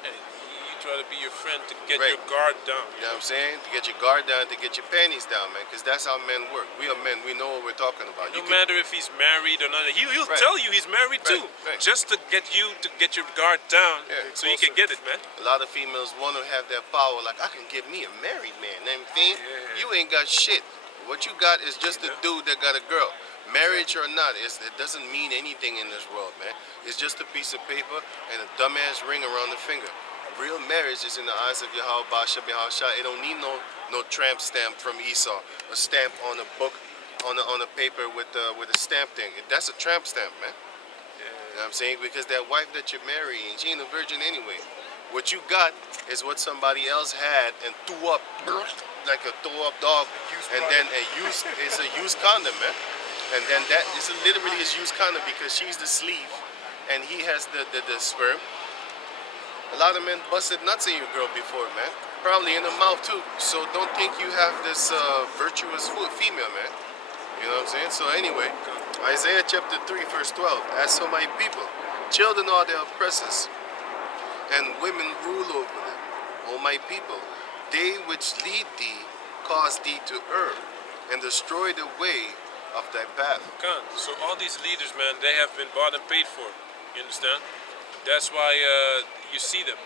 Hey, you try to be your friend to get Right. your guard down. You know what I'm saying? To get your guard down, to get your panties down, man. Because that's how men work. We are men. We know what we're talking about. No You can- matter if he's married or not, he'll Right. tell you he's married Right, too, right. just to get you to get your guard down, Yeah, so you can get it, man. A lot of females want to have that power. Like, I can get me a married man. You know what I'm saying? Yeah. You ain't got shit. What you got is just a dude that got a girl. Marriage or not, it doesn't mean anything in this world, man. It's just a piece of paper and a dumbass ring around the finger. Real marriage is in the eyes of Yahweh Basha B'Hashah. It don't need no tramp stamp from Esau, a stamp on a book, on a paper with a stamp thing. That's a tramp stamp, man. You know what I'm saying? Because that wife that you're marrying, she ain't a virgin anyway. What you got is what somebody else had and threw up like a throw up dog, and then it's a used condom, man. And then that is literally his used condom because she's the sleeve and he has the sperm. A lot of men busted nuts in your girl before, man. Probably in the mouth too. So don't think you have this virtuous female, man. You know what I'm saying? So anyway, Isaiah chapter 3 verse 12. As for my people, children are their oppressors, and women rule over them. O my people, they which lead thee cause thee to err, and destroy the way of thy path. Khan. So all these leaders, man, they have been bought and paid for. You understand? That's why you see them.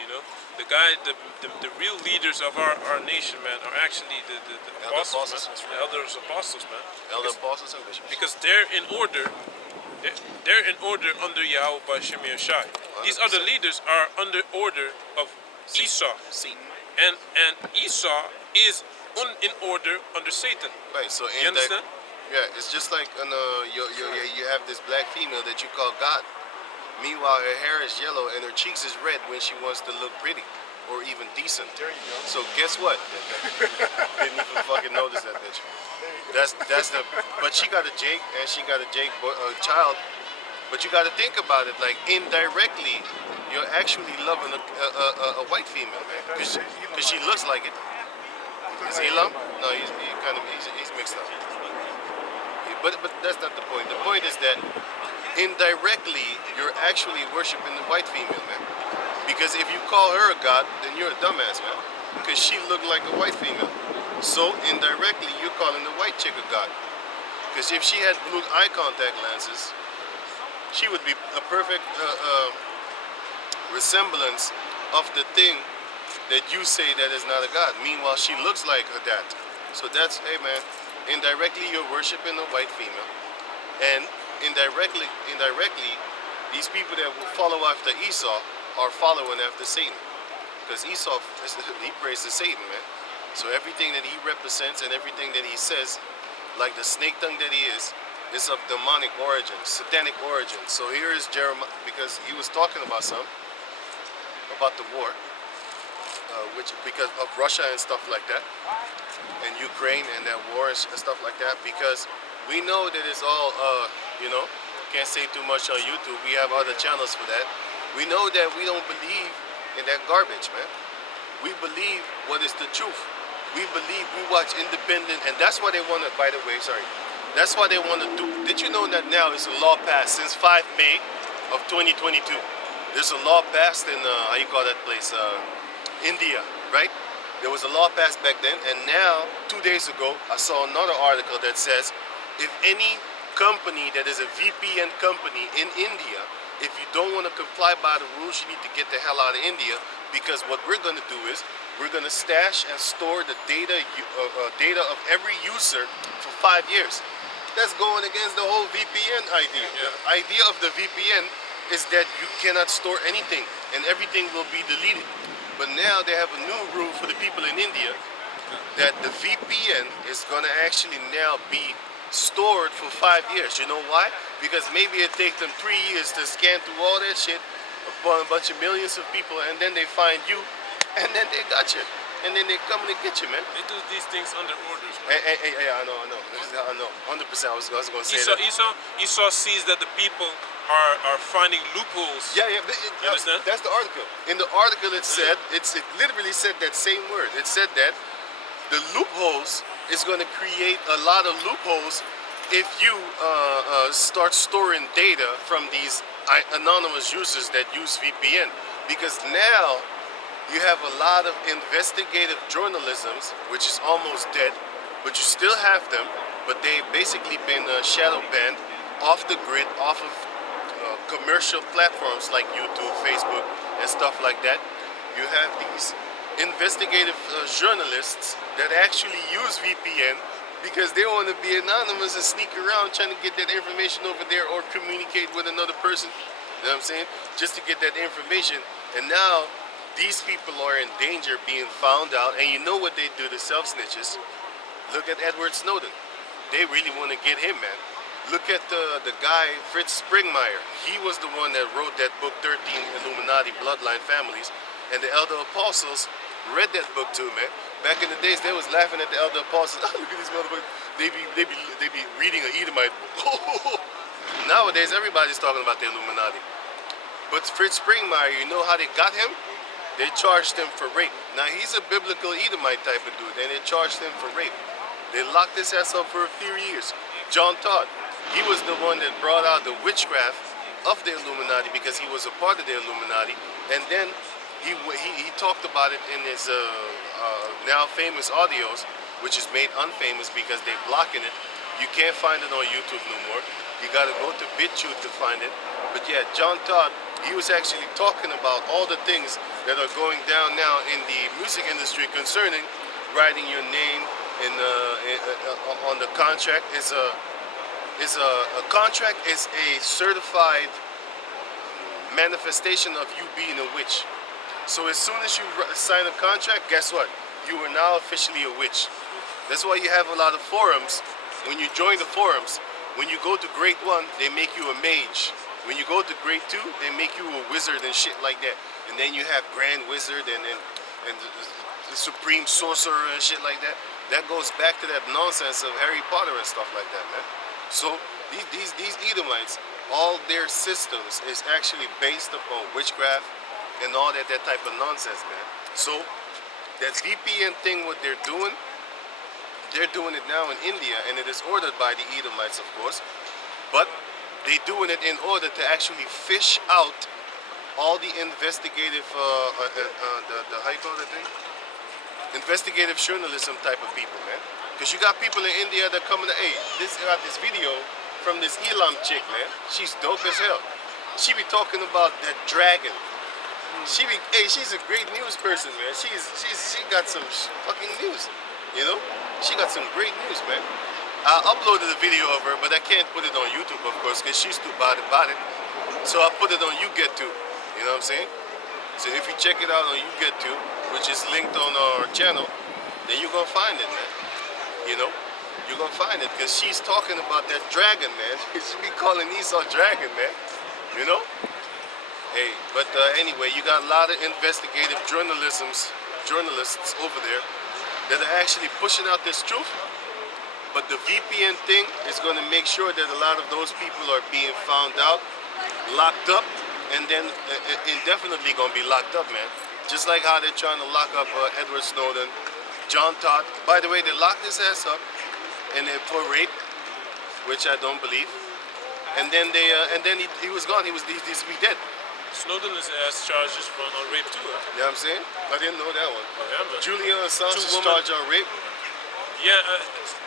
You know, the real leaders of our nation, man, are actually the apostles, apostles, man. that's The elders apostles, man. Elder apostles and bishops. Because they're in order. They're in order under Yahweh Bashem Yeshai. These other 100%. leaders are under order of Esau, See. and Esau is in order under Satan. Right, so You in that, understand? yeah, it's just like you have this black female that you call God. Meanwhile, her hair is yellow and her cheeks is red when she wants to look pretty or even decent. There you go. So guess what? Didn't even fucking notice that bitch. That's the. But she got a Jake and she got a Jake child. But you got to think about it. Like indirectly, you're actually loving a white female, man, because she looks like it. Is he Elam? No, he's mixed up. But that's not the point. The point is that indirectly you're actually worshiping the white female, man. Because if you call her a god, then you're a dumbass, man. Because she looked like a white female. So indirectly you're calling the white chick a god. Because if she had blue eye contact lenses, she would be a perfect resemblance of the thing that you say that is not a god. Meanwhile, she looks like a that. So that's, hey man, indirectly you're worshiping a white female. And indirectly, these people that will follow after Esau are following after Satan. Because Esau, he prays to Satan, man. So everything that he represents and everything that he says, like the snake tongue that he is of demonic origin, satanic origin. So here is Jeremiah, because he was talking about about the war, which because of Russia and stuff like that, and Ukraine and that war and stuff like that, because we know that it's all, can't say too much on YouTube. We have other channels for that. We know that we don't believe in that garbage, man. We believe what is the truth. We believe, we watch independent, and that's why they want to, by the way, sorry. That's why they want to do. Did you know that now it's a law passed since 5 May of 2022? There's a law passed in, how you call that place? India, right? There was a law passed back then, and now, 2 days ago, I saw another article that says if any company that is a VPN company in India, if you don't want to comply by the rules, you need to get the hell out of India, because what we're going to do is we're going to stash and store the data of every user for 5 years. That's going against the whole VPN idea. Yeah. The idea of the VPN is that you cannot store anything and everything will be deleted. But now they have a new rule for the people in India that the VPN is going to actually now be stored for 5 years. You know why? Because maybe it takes them 3 years to scan through all that shit upon a bunch of millions of people, and then they find you, and then they got you. And then they come and they get you, man. They do these things under orders, man. Hey, I know. I know. 100%. I was going to say that. Esau sees that the people are finding loopholes. Yeah. You understand? That's the article. In the article, it said, it literally said that same word. It said that the loopholes is going to create a lot of loopholes if you start storing data from these anonymous users that use VPN. Because now you have a lot of investigative journalisms, which is almost dead, but you still have them, but they've basically been shadow banned off the grid, off of commercial platforms like YouTube, Facebook, and stuff like that. You have these investigative journalists that actually use VPN because they want to be anonymous and sneak around trying to get that information over there or communicate with another person, you know what I'm saying, just to get that information. And now these people are in danger being found out, and you know what they do to self-snitches? Look at Edward Snowden. They really want to get him, man. Look at the guy, Fritz Springmeier. He was the one that wrote that book, 13 Illuminati Bloodline Families, and the Elder Apostles read that book too, man. Back in the days, they was laughing at the Elder Apostles. Oh, look at these motherfuckers. They be reading an Edomite book. Nowadays, everybody's talking about the Illuminati. But Fritz Springmeier, you know how they got him? They charged him for rape. Now, he's a biblical Edomite type of dude, and they charged him for rape. They locked his ass up for a few years. John Todd, he was the one that brought out the witchcraft of the Illuminati because he was a part of the Illuminati. And then he talked about it in his now famous audios, which is made unfamous because they're blocking it. You can't find it on YouTube no more. You got to go to BitChute to find it. But yeah, John Todd, he was actually talking about all the things that are going down now in the music industry concerning writing your name on the contract. A contract is a certified manifestation of you being a witch. So as soon as you sign a contract, guess what? You are now officially a witch. That's why you have a lot of forums. When you join the forums, when you go to grade 1, they make you a mage. When you go to grade 2, they make you a wizard and shit like that. And then you have Grand Wizard and the Supreme Sorcerer and shit like that. That goes back to that nonsense of Harry Potter and stuff like that, man. So these Edomites, all their systems is actually based upon witchcraft and all that type of nonsense, man. So that VPN thing, what they're doing it now in India, and it is ordered by the Edomites, of course. But they're doing it in order to actually fish out all the investigative, how you call that thing? Investigative journalism type of people, man. Because you got people in India that come in, hey, got this video from this Elam chick, man. She's dope as hell. She be talking about that dragon. She's a great news person, man. She got some fucking news, you know? She got some great news, man. I uploaded a video of her, but I can't put it on YouTube, of course, because she's too bad about it. So I put it on YouGet2, you know what I'm saying? So if you check it out on YouGet2, which is linked on our channel, then you're going to find it, man. You know? You're going to find it, because she's talking about that dragon, man. She be calling Esau dragon, man. You know? Hey, but anyway, you got a lot of investigative journalists over there that are actually pushing out this truth. But the VPN thing is going to make sure that a lot of those people are being found out, locked up, and then indefinitely going to be locked up, man. Just like how they're trying to lock up Edward Snowden, John Todd. By the way, they locked his ass up and for rape, which I don't believe. And then he was gone. He's dead. Snowden has charges on rape too. Huh? You know what I'm saying? I didn't know that one. Yeah, man. Julian Assange is women- charged on rape. Yeah,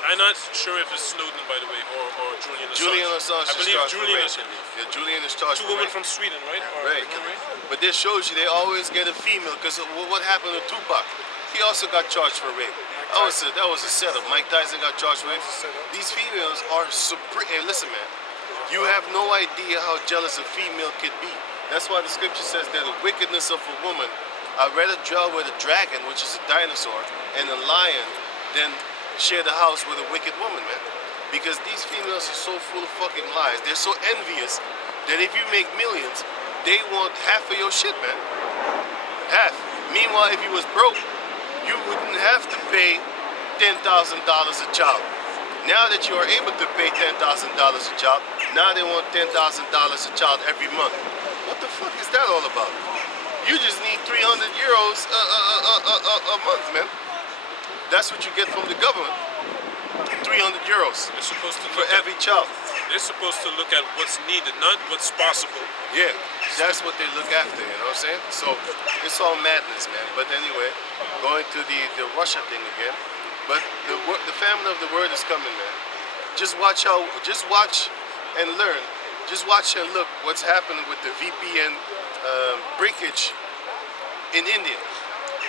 I'm not sure if it's Snowden, by the way, or Julian Assange. Julian Assange I is believe charged Julian for rape. is. Yeah, Julian is charged Two for women rape. from Sweden, right? Or Right. no, right? But this shows you they always get a female, because what happened to Tupac? He also got charged for rape. That was a setup. Mike Tyson got charged for rape. These females are supreme. Hey, listen, man. You have no idea how jealous a female could be. That's why the scripture says that the wickedness of a woman, I'd rather dwell with a dragon, which is a dinosaur, and a lion than share the house with a wicked woman, man. Because these females are so full of fucking lies. They're so envious that if you make millions, they want half of your shit, man. Half. Meanwhile, if you was broke, you wouldn't have to pay $10,000 a child. Now that you are able to pay $10,000 a child, now they want $10,000 a child every month. What the fuck is that all about? You just need 300 euros a month, man. That's what you get from the government. 300 euros They're supposed to for look at, every child. they're supposed to look at what's needed, not what's possible. Yeah, that's what they look after, you know what I'm saying? So it's all madness, man. But anyway, going to the Russia thing again. But the famine of the word is coming, man. Just watch and learn. Just watch and look what's happening with the VPN breakage in India.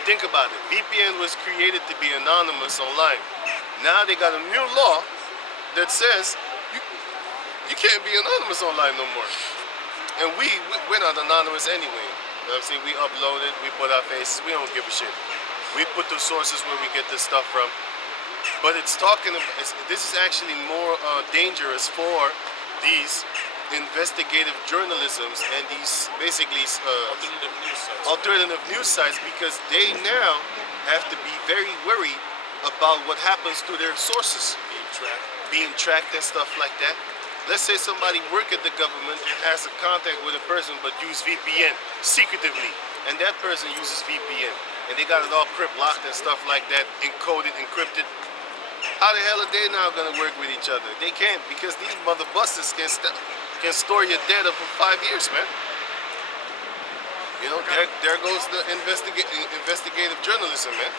Think about it. VPN was created to be anonymous online. Now they got a new law that says you can't be anonymous online no more. And we're not anonymous anyway. You know what I'm saying? We upload it, we put our faces, we don't give a shit. We put the sources where we get this stuff from. But it's this is actually more dangerous for these investigative journalisms and these basically alternative news sites, because they now have to be very worried about what happens to their sources being tracked and stuff like that. Let's say somebody work at the government and has a contact with a person but use VPN secretively, and that person uses VPN and they got it all crypt locked and stuff like that, encoded, encrypted. How the hell are they now gonna work with each other? They can't, because these mother busters can store your data for 5 years, man. You know, there goes the investigative journalism, man.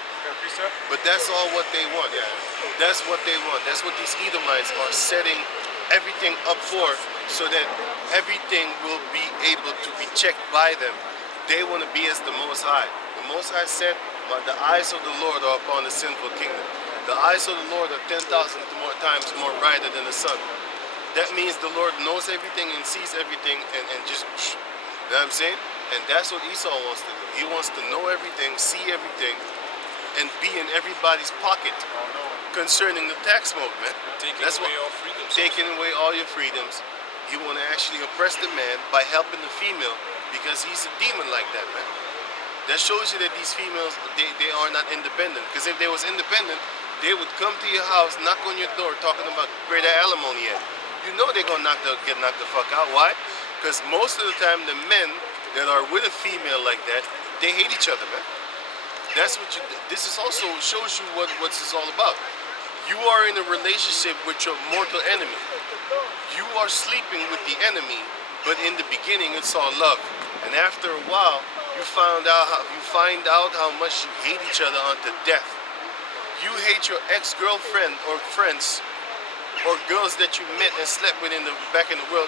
But that's all what they want. Yeah. That's what they want. That's what these Edomites are setting everything up for, so that everything will be able to be checked by them. They want to be as the Most High. The Most High said, the eyes of the Lord are upon the sinful kingdom. The eyes of the Lord are 10,000 times more brighter than the sun. That means the Lord knows everything and sees everything and just, you know what I'm saying? And that's what Esau wants to do. He wants to know everything, see everything, and be in everybody's pocket concerning the tax mode, man. Taking That's away what, all freedoms. taking away all your freedoms. You want to actually oppress the man by helping the female, because he's a demon like that, man. That shows you that these females, they are not independent. Because if they was independent, they would come to your house, knock on your door, talking about where that alimony at. You know they're gonna get knocked the fuck out. Why? Because most of the time, the men that are with a female like that, they hate each other, man. That's what this is also shows you what this is all about. You are in a relationship with your mortal enemy. You are sleeping with the enemy, but in the beginning it's all love. And after a while, you find out how much you hate each other unto death. You hate your ex-girlfriend or friends or girls that you met and slept with back in the world.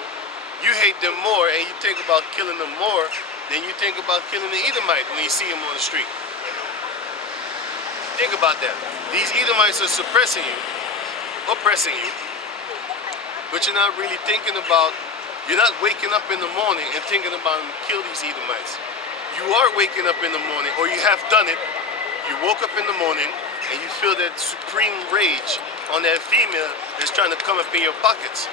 You hate them more, and you think about killing them more than you think about killing the Edomite when you see him on the street. Think about that. These Edomites are suppressing you, oppressing you, but you're not really thinking about, you're not waking up in the morning and thinking about kill these Edomites. You are waking up in the morning, or you have done it. You woke up in the morning and you feel that supreme rage on that female that's trying to come up in your pockets.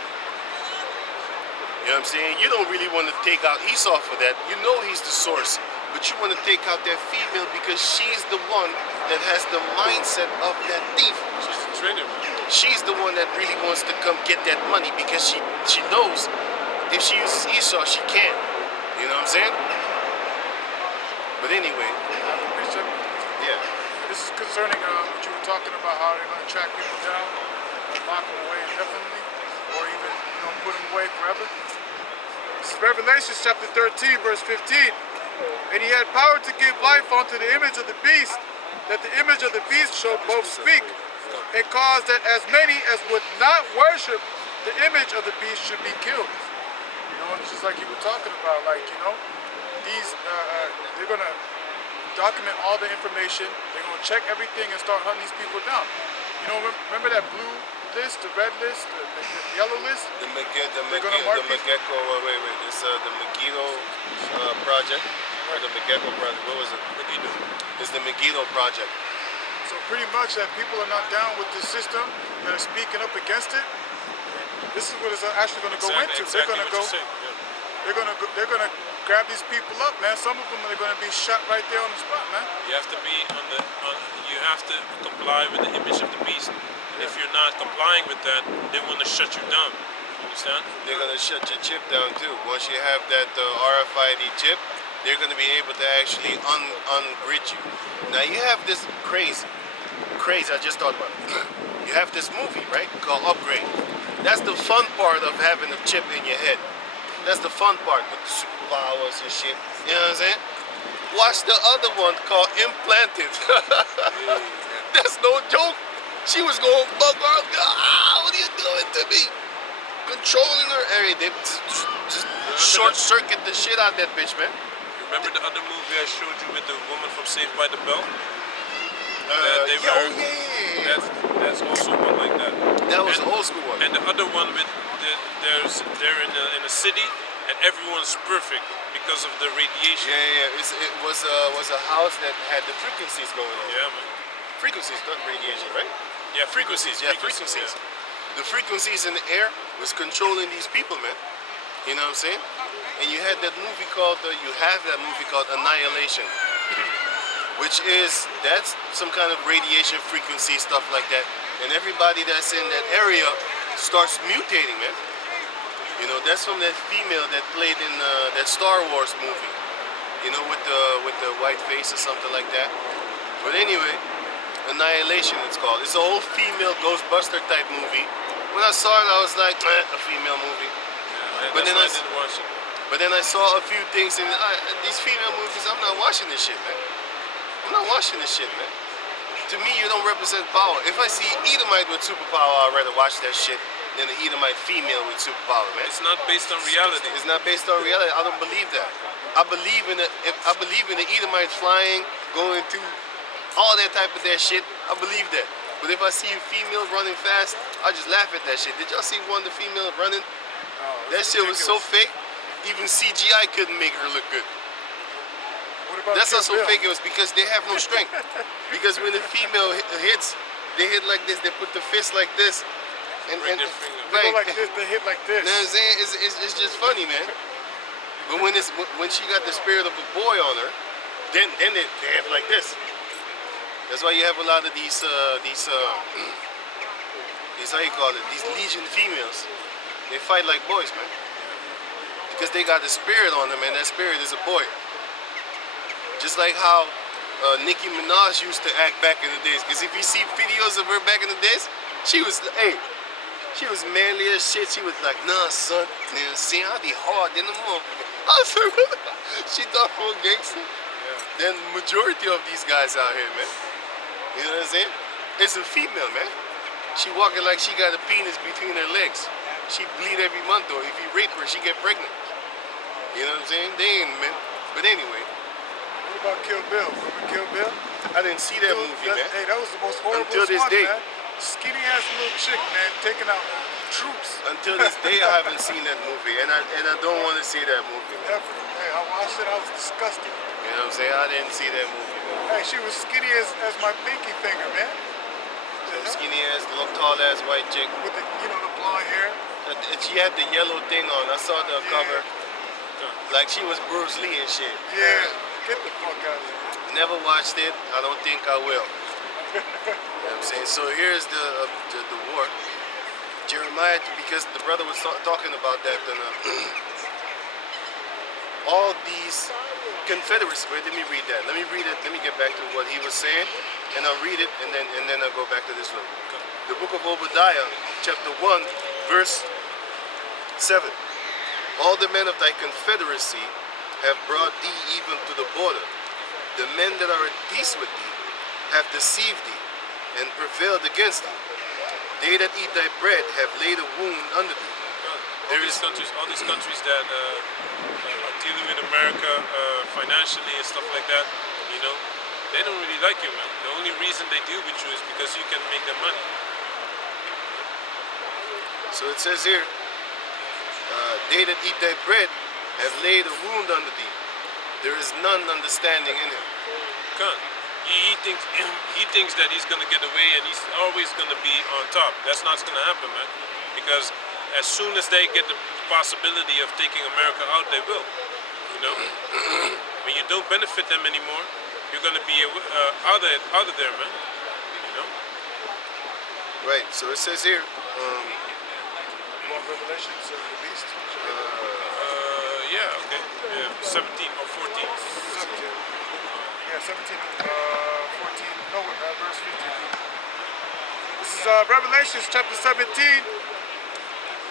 You know what I'm saying? You don't really want to take out Esau for that. You know he's the source But you want to take out that female because she's the one that has the mindset of that thief. She's a traitor. She's the one that really wants to come get that money because she knows if she uses Esau, she can. You know what I'm saying? But anyway, Precept. yeah. This is concerning what you were talking about, how they're going to track people down, lock them away indefinitely, or even put them away forever. This is Revelation chapter 13, verse 15. And he had power to give life unto the image of the beast, that the image of the beast should both speak, and cause that as many as would not worship the image of the beast should be killed. It's just like you were talking about, these, they're going to document all the information, they're going to check everything and start hunting these people down. Remember that blue list, the red list, the yellow list? The Megiddo, it's the Megiddo project, or the Megiddo project, what was it? Megiddo. It's the Megiddo project. So pretty much that people are not down with this system, that are speaking up against it. This is what it's actually going to go into. Exactly They're going to go. They're going to grab these people up, man. Some of them are going to be shot right there on the spot, man. You have to be you have to comply with the image of the beast. And if you're not complying with that, they want to shut you down. Understand? They're gonna shut your chip down too. Once you have that RFID chip, they're gonna be able to actually ungrid you. Now you have this crazy. I just thought about it. You have this movie, right, called Upgrade. That's the fun part of having a chip in your head. That's the fun part with the superpowers and shit. You know what I'm saying? Watch the other one called Implanted. That's no joke. She was going fuck her. What are you doing to me? Controlling her area. They just short circuit the shit out of that bitch, man. Remember the other movie I showed you with the woman from Saved by the Bell? Yeah. That's also one like that. That was an old school one. And the other one with they're in a city and everyone's perfect because of the radiation. Yeah. It was a house that had the frequencies going on. Yeah, man. Frequencies, not radiation, right? Yeah, Frequencies. Yeah. The frequencies in the air was controlling these people, man. You know what I'm saying? And you had that movie called Annihilation, which that's some kind of radiation frequency stuff like that. And everybody that's in that area starts mutating, man. That's from that female that played in that Star Wars movie. With the white face or something like that. But anyway, Annihilation it's called. It's a whole female Ghostbuster type movie. When I saw it, I was like, a female movie. Yeah, But then I didn't watch it. But then I saw a few things in these female movies. I'm not watching this shit, man. I'm not watching this shit, man. To me, you don't represent power. If I see Edomite with superpower, I'd rather watch that shit than the Edomite female with superpower, man. It's not based on reality. It's not based on reality. I don't believe that. I believe in the Edomite flying, going through all that type of that shit. I believe that. But if I see a female running fast, I just laugh at that shit. Did y'all see the female running? That shit was so fake. Even CGI couldn't make her look good. What about That's Kill not so Bill? fake. It was because they have no strength. Because when the female hits, they hit like this. They put the fist like this, and Bring their finger. They go like this, they hit like this. You know what I'm saying? It's just funny, man. But when she got the spirit of a boy on her, then they have like this. That's why you have a lot of these how you call it, these legion females. They fight like boys, man. Because they got the spirit on them, and that spirit is a boy. Just like how Nicki Minaj used to act back in the days. Because if you see videos of her back in the days, she was manly as shit. She was like, nah, son, you know, see, I'll be hard in the motherfucker. I said, she thought for a gangster. Then majority of these guys out here, man. You know what I'm saying? It's a female, man. She walking like she got a penis between her legs. She bleed every month, though. If you rape her, she get pregnant. You know what I'm saying? They ain't, man. But anyway. What about Kill Bill? Remember Kill Bill? I didn't see that movie, man. Hey, that was the most horrible Until this day. man. Skinny ass little chick, man, taking out troops. Until this day, I haven't seen that movie, and I don't want to see that movie. Never. Hey, I watched it. I was disgusted. You know what I'm saying? I didn't see that movie, man. Hey, she was skinny as my pinky finger, man. Skinny ass, little tall ass white chick. With the the blonde hair. She had the yellow thing on. I saw the cover. Like she was Bruce Lee and shit. Yeah. Get the fuck out of here. Never watched it. I don't think I will. You know what I'm saying? So here's the war. Jeremiah, because the brother was talking about that, and all these confederacies. Wait, let me read that. Let me read it. Let me get back to what he was saying, and I'll read it, and then I'll go back to this one. The book of Obadiah, chapter 1, verse 7. All the men of thy confederacy have brought thee even to the border. The men that are at peace with thee have deceived thee and prevailed against thee. They that eat thy bread have laid a wound under thee. All these countries that are dealing with America financially and stuff like that, you know, they don't really like you, man. The only reason they deal with you is because you can make them money. So it says here, they that eat thy bread have laid a wound under thee. There is none understanding in him. Can't. He thinks that he's gonna get away and he's always gonna be on top. That's not gonna happen, man. Because as soon as they get the possibility of taking America out, they will. You know, when you don't benefit them anymore, you're gonna be out of there, man. You know. Right. So it says here. You want Revelations of the beast? Yeah. Okay. Yeah. 17 or 14. 17. Yeah, 17, 14, no, verse 15. This is Revelations chapter 17,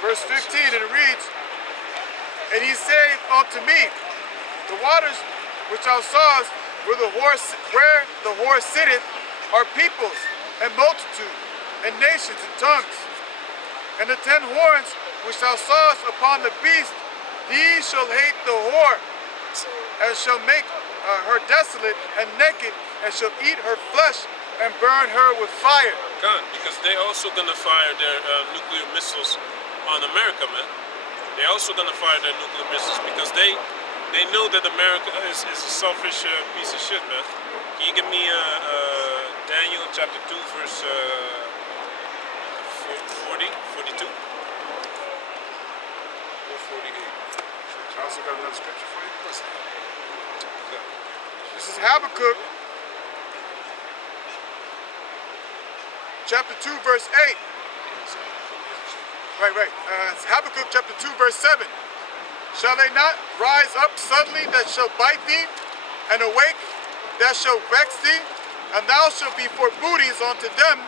verse 15, and it reads, And he saith unto me, The waters which thou sawest where the horse sitteth are peoples, and multitude, and nations, and tongues. And the 10 horns which thou sawest upon the beast, these shall hate the whore, and shall make her desolate and naked, and shall eat her flesh and burn her with fire. God, because they also gonna fire their nuclear missiles on America, man. They also gonna fire their nuclear missiles because they know that America is a selfish piece of shit, man. Can you give me Daniel chapter 2 verse 40, 42? Or 48? I also got another scripture for you. This is Habakkuk, chapter 2, verse 8. Right. It's Habakkuk, chapter 2, verse 7. Shall they not rise up suddenly that shall bite thee, and awake that shall vex thee? And thou shalt be for booties unto them,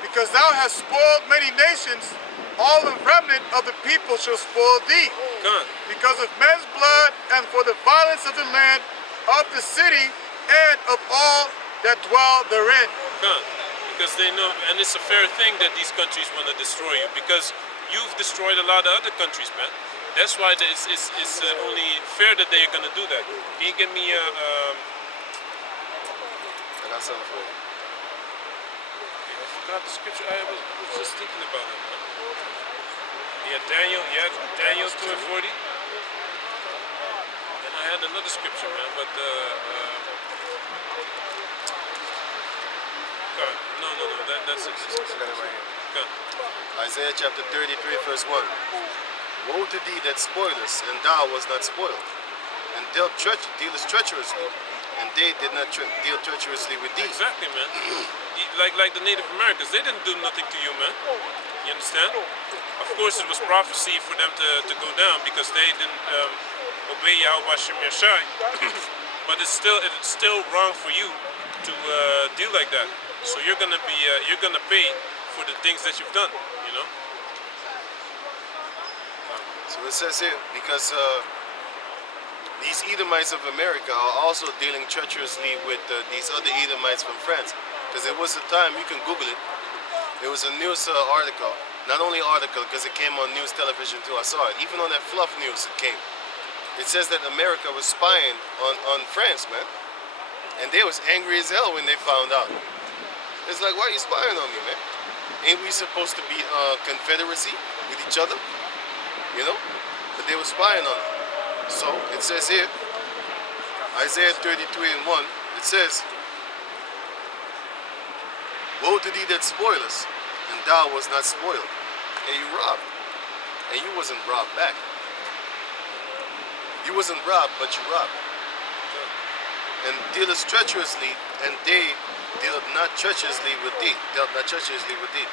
because thou hast spoiled many nations. All the remnant of the people shall spoil thee. God. Because of men's blood, and for the violence of the land, of the city, and of all that dwell therein. God. Because they know, and it's a fair thing that these countries want to destroy you, because you've destroyed a lot of other countries, man. That's why it's only fair that they're going to do that. Can you give me a... I got something for you. I forgot the scripture. I was just thinking about it, man. Daniel 2 and 40. And I had another scripture, man, but God, no, that's it. I got it right here. God. Isaiah chapter 33, verse 1. Woe to thee that spoilest, and thou was not spoiled, and dealest treacherously, and they did not deal treacherously with thee. Exactly, man. Like the Native Americans, they didn't do nothing to you, man. You understand? Of course, it was prophecy for them to go down because they didn't obey Yahweh Hashem Yashai. But it's still wrong for you to deal like that. So you're gonna pay for the things that you've done. You know. So it says here, because these Edomites of America are also dealing treacherously with these other Edomites from France. Because there was a time, you can Google it, there was a news article, not only article, because it came on news television too, I saw it, even on that Fluff News it came. It says that America was spying on France, man. And they was angry as hell when they found out. It's like, why are you spying on me, man? Ain't we supposed to be confederacy with each other? You know? But they were spying on them. So it says here, Isaiah 33 and 1, it says, Woe to thee that spoilest, and thou was not spoiled, and you robbed, and you wasn't robbed back. You wasn't robbed, but you robbed. and dealest treacherously, and they dealt not treacherously with thee. Dealt not treacherously with thee.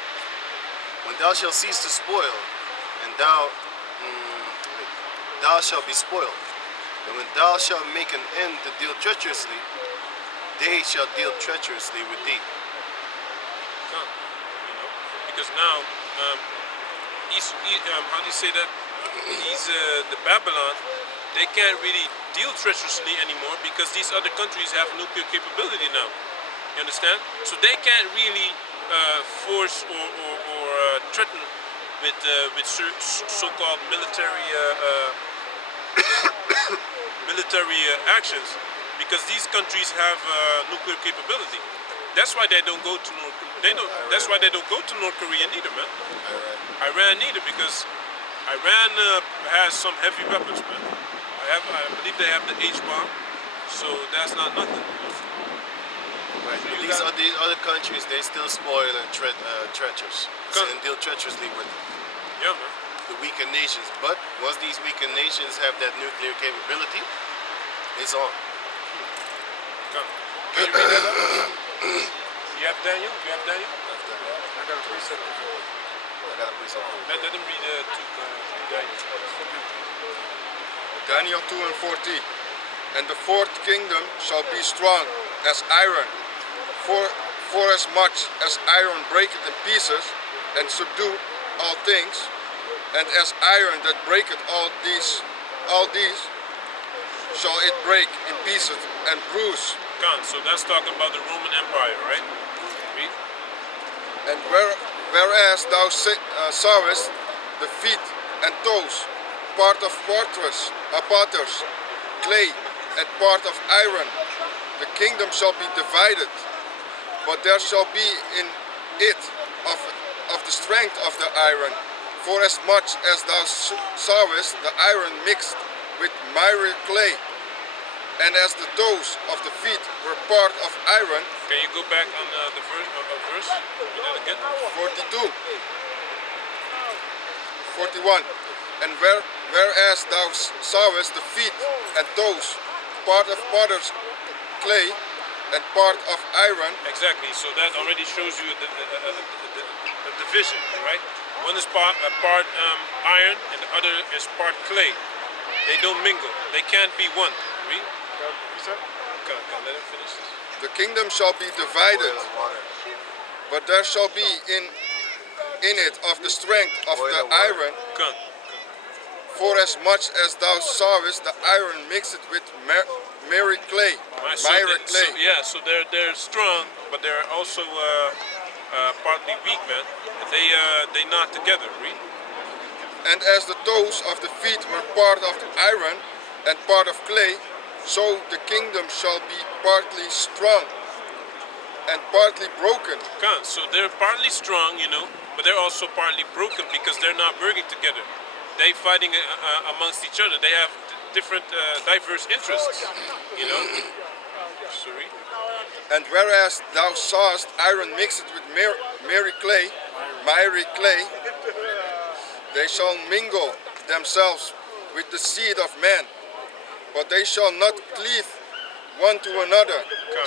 When thou shalt cease to spoil, and thou shalt be spoiled. And when thou shalt make an end to deal treacherously, they shall deal treacherously with thee. Come, because now, how do you say that? The Babylon, they can't really deal treacherously anymore because these other countries have nuclear capability now. You understand? So they can't really force or threaten with so-called military actions because these countries have nuclear capability. That's why they don't go to North. That's why they don't go to North Korea neither, man. Iran neither, because Iran has some heavy weapons, man. I believe they have the H-bomb, so that's not nothing. Right. So But these other countries, they still spoil and treacherous, and deal treacherously with Yeah, man. the weakened nations. But once these weakened nations have that nuclear capability, it's on. Come. Can you read that up? You have Daniel? You have Daniel? I got a precept. I got a precept. Let him read Daniel. Daniel 2 and 14. And the fourth kingdom shall be strong as iron, for as much as iron breaketh in pieces, and subdue all things, and as iron that breaketh all these shall it break in pieces and bruise. Come. So that's talking about the Roman Empire, right? Read. And whereas thou sawest the feet and toes, part of potters, clay, and part of iron, the kingdom shall be divided, but there shall be in it of the strength of the iron, for as much as thou sawest the iron mixed with miry clay, and as the toes of the feet were part of iron. Can you go back on the verse? Read that again. 42, 41. And whereas thou sawest the feet and toes, part of potter's clay and part of iron. Exactly. So that already shows you the division, right? One is part iron and the other is part clay. They don't mingle. They can't be one. Read. Come, let him finish this. The kingdom shall be divided, but there shall be in it of the strength of the iron. Come. For as much as thou sawest the iron mixed with miry clay. Right, so they're strong, but they're also partly weak, man. They not together, read. And as the toes of the feet were part of the iron and part of clay, so the kingdom shall be partly strong and partly broken. So they're partly strong, but they're also partly broken because they're not working together. They're fighting amongst each other. They have different, diverse interests, Sorry. And whereas thou sawest iron mixed with miry clay, they shall mingle themselves with the seed of man, but they shall not cleave one to another,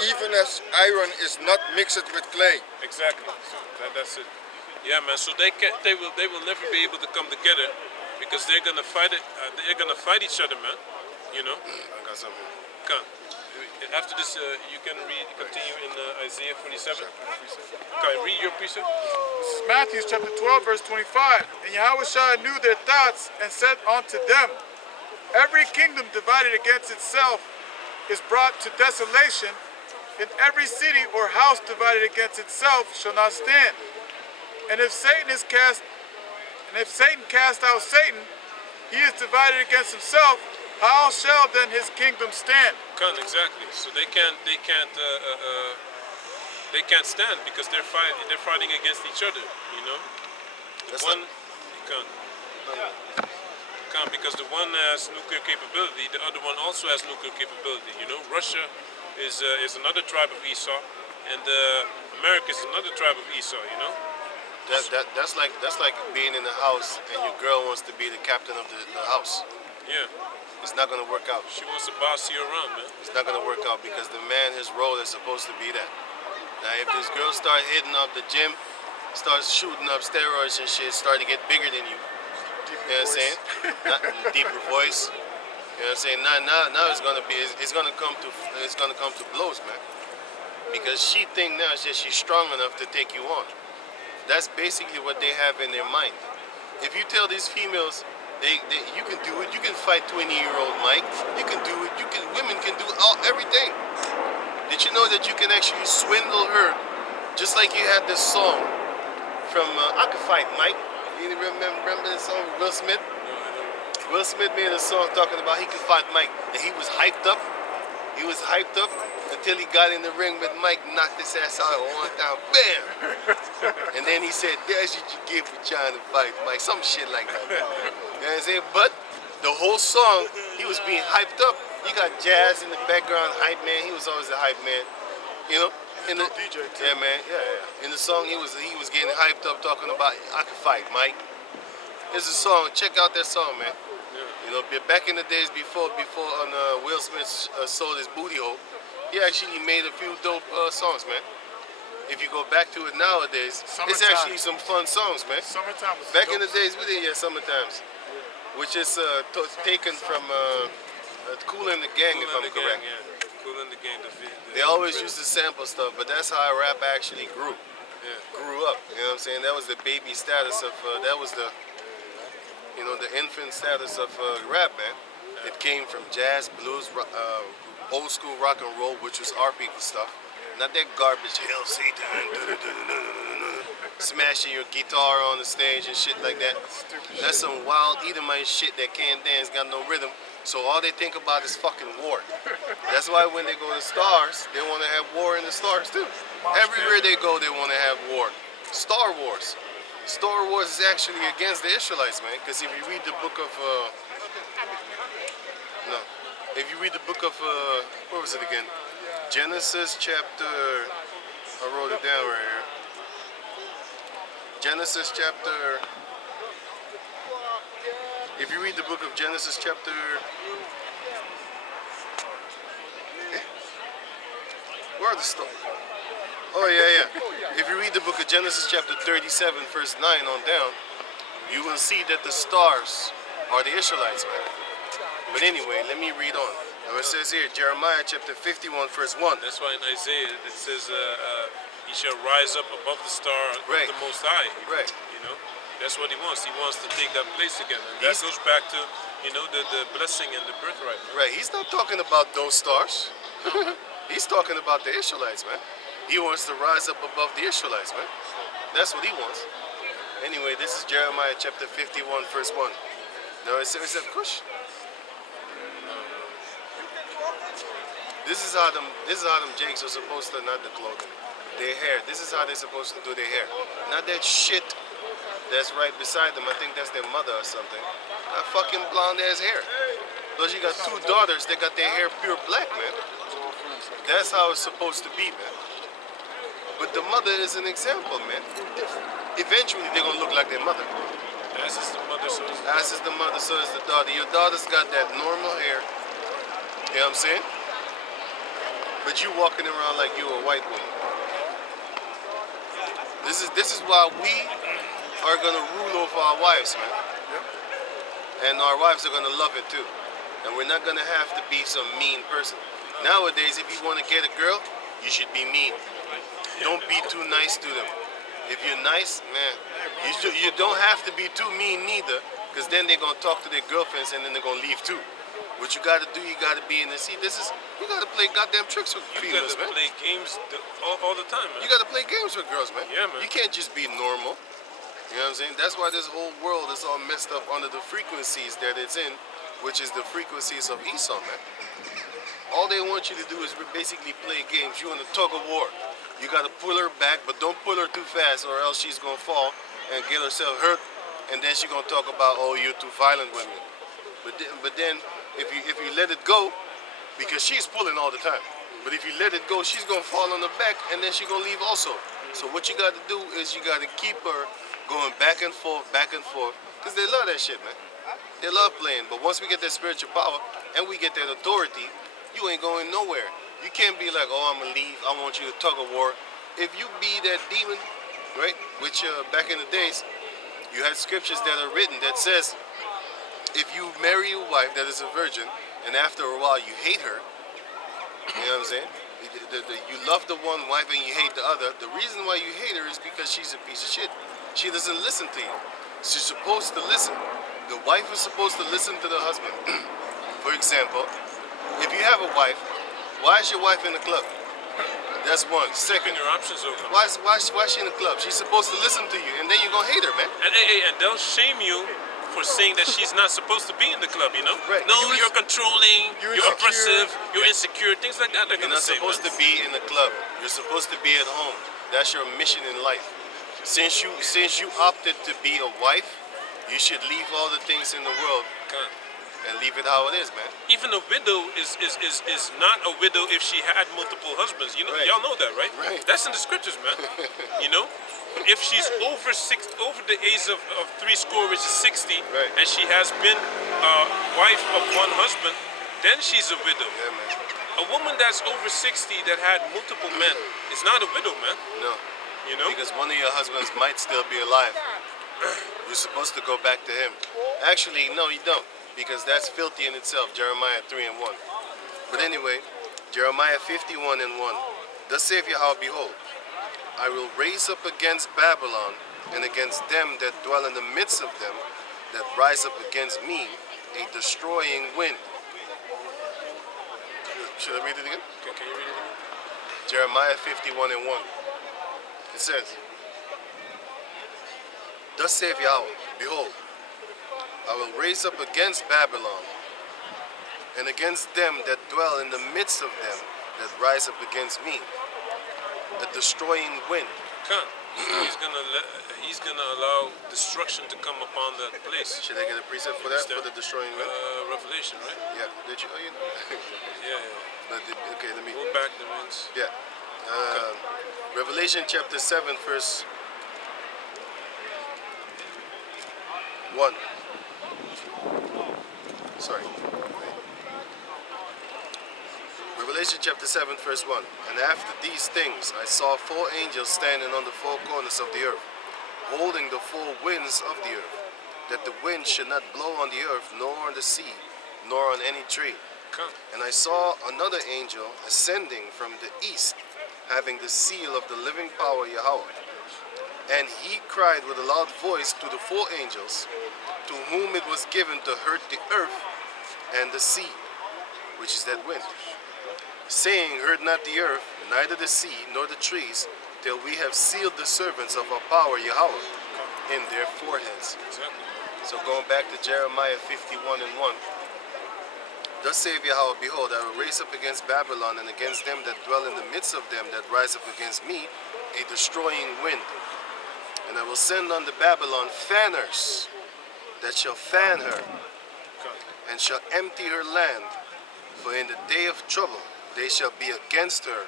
even as iron is not mixed with clay. Exactly. So that's it. Yeah, man. So they will never be able to come together because they're gonna fight it. They're gonna fight each other, man. I got something. Come. After this, you can continue in Isaiah 47. Okay, read your precept. This is Matthew chapter 12, verse 25. And Yahushua knew their thoughts and said unto them, every kingdom divided against itself is brought to desolation, and every city or house divided against itself shall not stand. And if Satan cast out Satan, he is divided against himself. How shall then his kingdom stand? Exactly. So they can't stand because they're fighting against each other. Because the one has nuclear capability, the other one also has nuclear capability. Russia is another tribe of Esau, and America is another tribe of Esau. That's like being in the house and your girl wants to be the captain of the house. Yeah. It's not gonna work out. She wants to boss you around, man. It's not gonna work out because the man, his role is supposed to be that. Now, if this girl start hitting up the gym, starts shooting up steroids and shit, start to get bigger than you. You know what I'm saying? Not deeper voice. You know what I'm saying? Now it's gonna come to blows, man. Because she think now that she's strong enough to take you on. That's basically what they have in their mind. If you tell these females you can do it, you can fight 20-year-old Mike, you can do it, women can do everything. Did you know that you can actually swindle her? Just like you had this song from I Can Fight Mike. You remember this song with Will Smith? Will Smith made a song talking about he could fight Mike, and he was hyped up. He was hyped up until he got in the ring with Mike, knocked his ass out one time, bam! And then he said, "That's what you get for trying to fight Mike," some shit like that. You know what I'm saying? But the whole song, he was being hyped up. You got Jazz in the background, hype man. He was always a hype man, you know. In the DJ too. yeah, man, yeah. In the song, he was getting hyped up, talking about I can fight Mike. There's a song. Check out that song, man. You know, back in the days before Will Smith sold his booty hole, he actually made a few dope songs, man. If you go back to it nowadays, it's Summertime. actually some fun songs, man. Summertime was Back dope. in the days, we did Summertimes, which is taken from Kool and the Gang, if I'm correct. Yeah. Cool in the Gang. They always used to sample stuff, but that's how rap actually grew up. You know what I'm saying? That was the baby status of that was the infant status of rap, man. It came from jazz, blues, old school rock and roll, which was our people stuff. Not that garbage, hell Satan, smashing your guitar on the stage and shit like that. That's some wild Edomite shit that can't dance, got no rhythm. So all they think about is fucking war. That's why when they go to stars, they want to have war in the stars too. Everywhere they go, they want to have war. Star Wars. Star Wars is actually against the Israelites, man. Because if you read the book of, what was it again? Genesis chapter, I wrote it down right here. Genesis chapter, if you read the book of Genesis chapter, where are the stories? Oh yeah. If you read the book of Genesis chapter 37, verse 9 on down, you will see that the stars are the Israelites, man. But anyway, let me read on. Now it says here, Jeremiah chapter 51, verse 1. That's why in Isaiah it says, "He shall rise up above the star of Right. the Most High." Right. You know, that's what he wants. He wants to take that place again, and that goes back to the blessing and the birthright. Man. Right, he's not talking about those stars. He's talking about the Israelites, man. He wants to rise up above the Israelites, man. That's what he wants. Anyway, this is Jeremiah chapter 51, verse 1. No, it says, Kush. This is how them jakes are supposed to, not the clothing, their hair. This is how they're supposed to do their hair. Not that shit that's right beside them. I think that's their mother or something. That fucking blonde ass hair. Those you got two daughters, they got their hair pure black, man. That's how it's supposed to be, man. But the mother is an example, man. Eventually they're gonna look like their mother. As is the mother, so is As is the mother, so is the daughter. Your daughter's got that normal hair. You know what I'm saying? But you walking around like you're a white woman. This is why we are gonna rule over our wives, man. And our wives are gonna love it too. And we're not gonna have to be some mean person. Nowadays, if you want to get a girl, you should be mean. Don't be too nice to them. If you're nice, man, you don't have to be too mean neither, because then they're gonna talk to their girlfriends and then they're gonna leave too. What you gotta do, you gotta be in the sea. You gotta play goddamn tricks with you females, gotta man. play games all the time, man. You gotta play games with girls, man. Yeah, man. You can't just be normal. You know what I'm saying? That's why this whole world is all messed up under the frequencies that it's in, which is the frequencies of Esau, man. All they want you to do is basically play games. You in a tug of war. You gotta pull her back, but don't pull her too fast, or else she's gonna fall and get herself hurt, and then she's gonna talk about, oh, you're too violent with me. But then if you let it go, because she's pulling all the time. But if you let it go, she's gonna fall on the back, and then she's gonna leave also. So what you gotta do is you gotta keep her going back and forth, because they love that shit, man. They love playing, but once we get that spiritual power and we get that authority, you ain't going nowhere. You can't be like, oh, I'm gonna leave. I want you to tug of war. If you be that demon, right? Which back in the days, you had scriptures that are written that says, if you marry a wife that is a virgin, and after a while you hate her, you know what I'm saying? You love the one wife and you hate the other. The reason why you hate her is because she's a piece of shit. She doesn't listen to you. She's supposed to listen. The wife is supposed to listen to the husband. For example, if you have a wife, why is your wife in the club? That's one. Second, Keeping your options open. why is she in the club? She's supposed to listen to you, and then you're gonna hate her, man. And they'll shame you for saying that she's not supposed to be in the club, you know? Right. No, you're controlling, you're you're insecure. oppressive, you're insecure, things like that they're You're gonna not say, supposed man. to be in the club. You're supposed to be at home. That's your mission in life. Since you opted to be a wife, you should leave all the things in the world God. and leave it how it is, man. Even a widow is not a widow if she had multiple husbands. You know, Right. y'all know that, right? Right. That's in the scriptures, man. You know, if she's over the age of 60, which is 60, Right. and she has been wife of one husband, then she's a widow. Yeah, man. A woman that's over 60 that had multiple men is not a widow, man. No, You know? because one of your husbands might still be alive. You're supposed to go back to him. Actually, no, you don't, because that's filthy in itself. Jeremiah 3:1. But anyway, Jeremiah 51:1. Thus saith Yahweh, behold, I will raise up against Babylon and against them that dwell in the midst of them that rise up against me a destroying wind. Should I read it again? Okay, can you read it again? Jeremiah 51:1. It says, thus saith Yahweh, behold, I will raise up against Babylon and against them that dwell in the midst of them that rise up against me a destroying wind. Come. He's gonna allow destruction to come upon that place. Should I get a precept for that, for the destroying wind? Revelation, right? Yeah, did you? Oh, you know. Yeah. But okay, let me. Go back the ones. Yeah. Revelation chapter 7, verse 1. Sorry. Revelation chapter 7, verse 1. And after these things I saw 4 angels standing on the 4 corners of the earth, holding the 4 winds of the earth, that the wind should not blow on the earth, nor on the sea, nor on any tree. Come. And I saw another angel ascending from the east, having the seal of the living power Yahweh. And he cried with a loud voice to the 4 angels, to whom it was given to hurt the earth and the sea, which is that wind, saying, hurt not the earth, neither the sea, nor the trees, till we have sealed the servants of our power Yahweh in their foreheads. Exactly. So going back to Jeremiah 51:1. Thus saith Yahweh, behold, I will raise up against Babylon and against them that dwell in the midst of them that rise up against me a destroying wind. And I will send unto Babylon fanners that shall fan her and shall empty her land. For in the day of trouble they shall be against her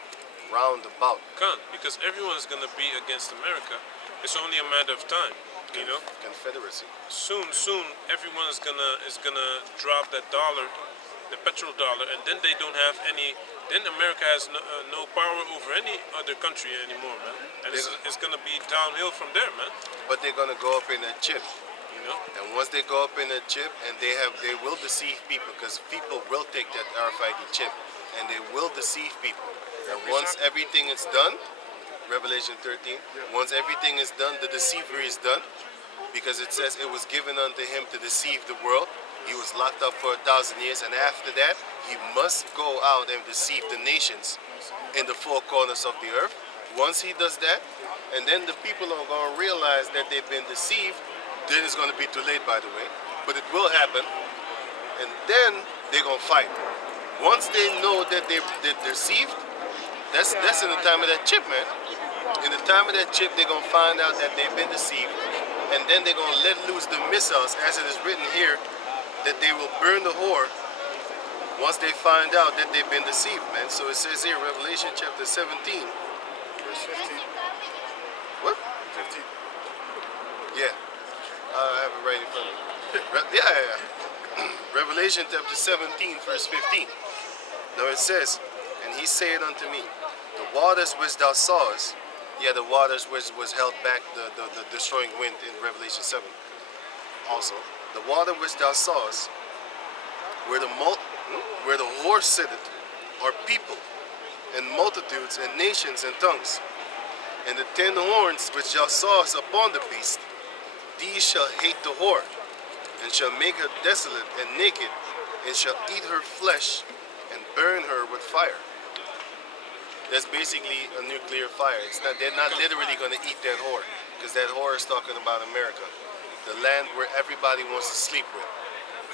round about. Come, because everyone's gonna be against America. It's only a matter of time, you know. Confederacy. Soon, everyone is gonna drop that dollar, the petrol dollar, and then they don't have any. Then America has no power over any other country anymore, man. And it's gonna be downhill from there, man. But they're gonna go up in a chip. You know. And once they go up in a chip, and they will deceive people, because people will take that RFID chip, and they will deceive people. And once everything is done, Revelation 13, once everything is done, the deceiver is done, because it says it was given unto him to deceive the world. He was locked up for 1,000 years, and after that, he must go out and deceive the nations in the 4 corners of the earth. Once he does that, and then the people are going to realize that they've been deceived, then it's going to be too late, by the way. But it will happen, and then they're going to fight. Once they know that they're deceived, that's in the time of that chip, man. In the time of that chip, they're going to find out that they've been deceived, and then they're going to let loose the missiles, as it is written here, that they will burn the whore once they find out that they've been deceived, man. So it says here, Revelation chapter 17. Verse 15. What? 15. Yeah. I have it right in front of me. Revelation chapter 17, verse 15. Now it says, and he said unto me, the waters which thou sawest, the waters which was held back, the destroying wind in Revelation 7. Also, the water which thou sawest, where where the horse sitteth, are people, and multitudes, and nations, and tongues. And the 10 horns which thou sawest upon the beast, these shall hate the whore, and shall make her desolate and naked, and shall eat her flesh, and burn her with fire. That's basically a nuclear fire. They're not literally going to eat that whore, because that whore is talking about America, the land where everybody wants to sleep with.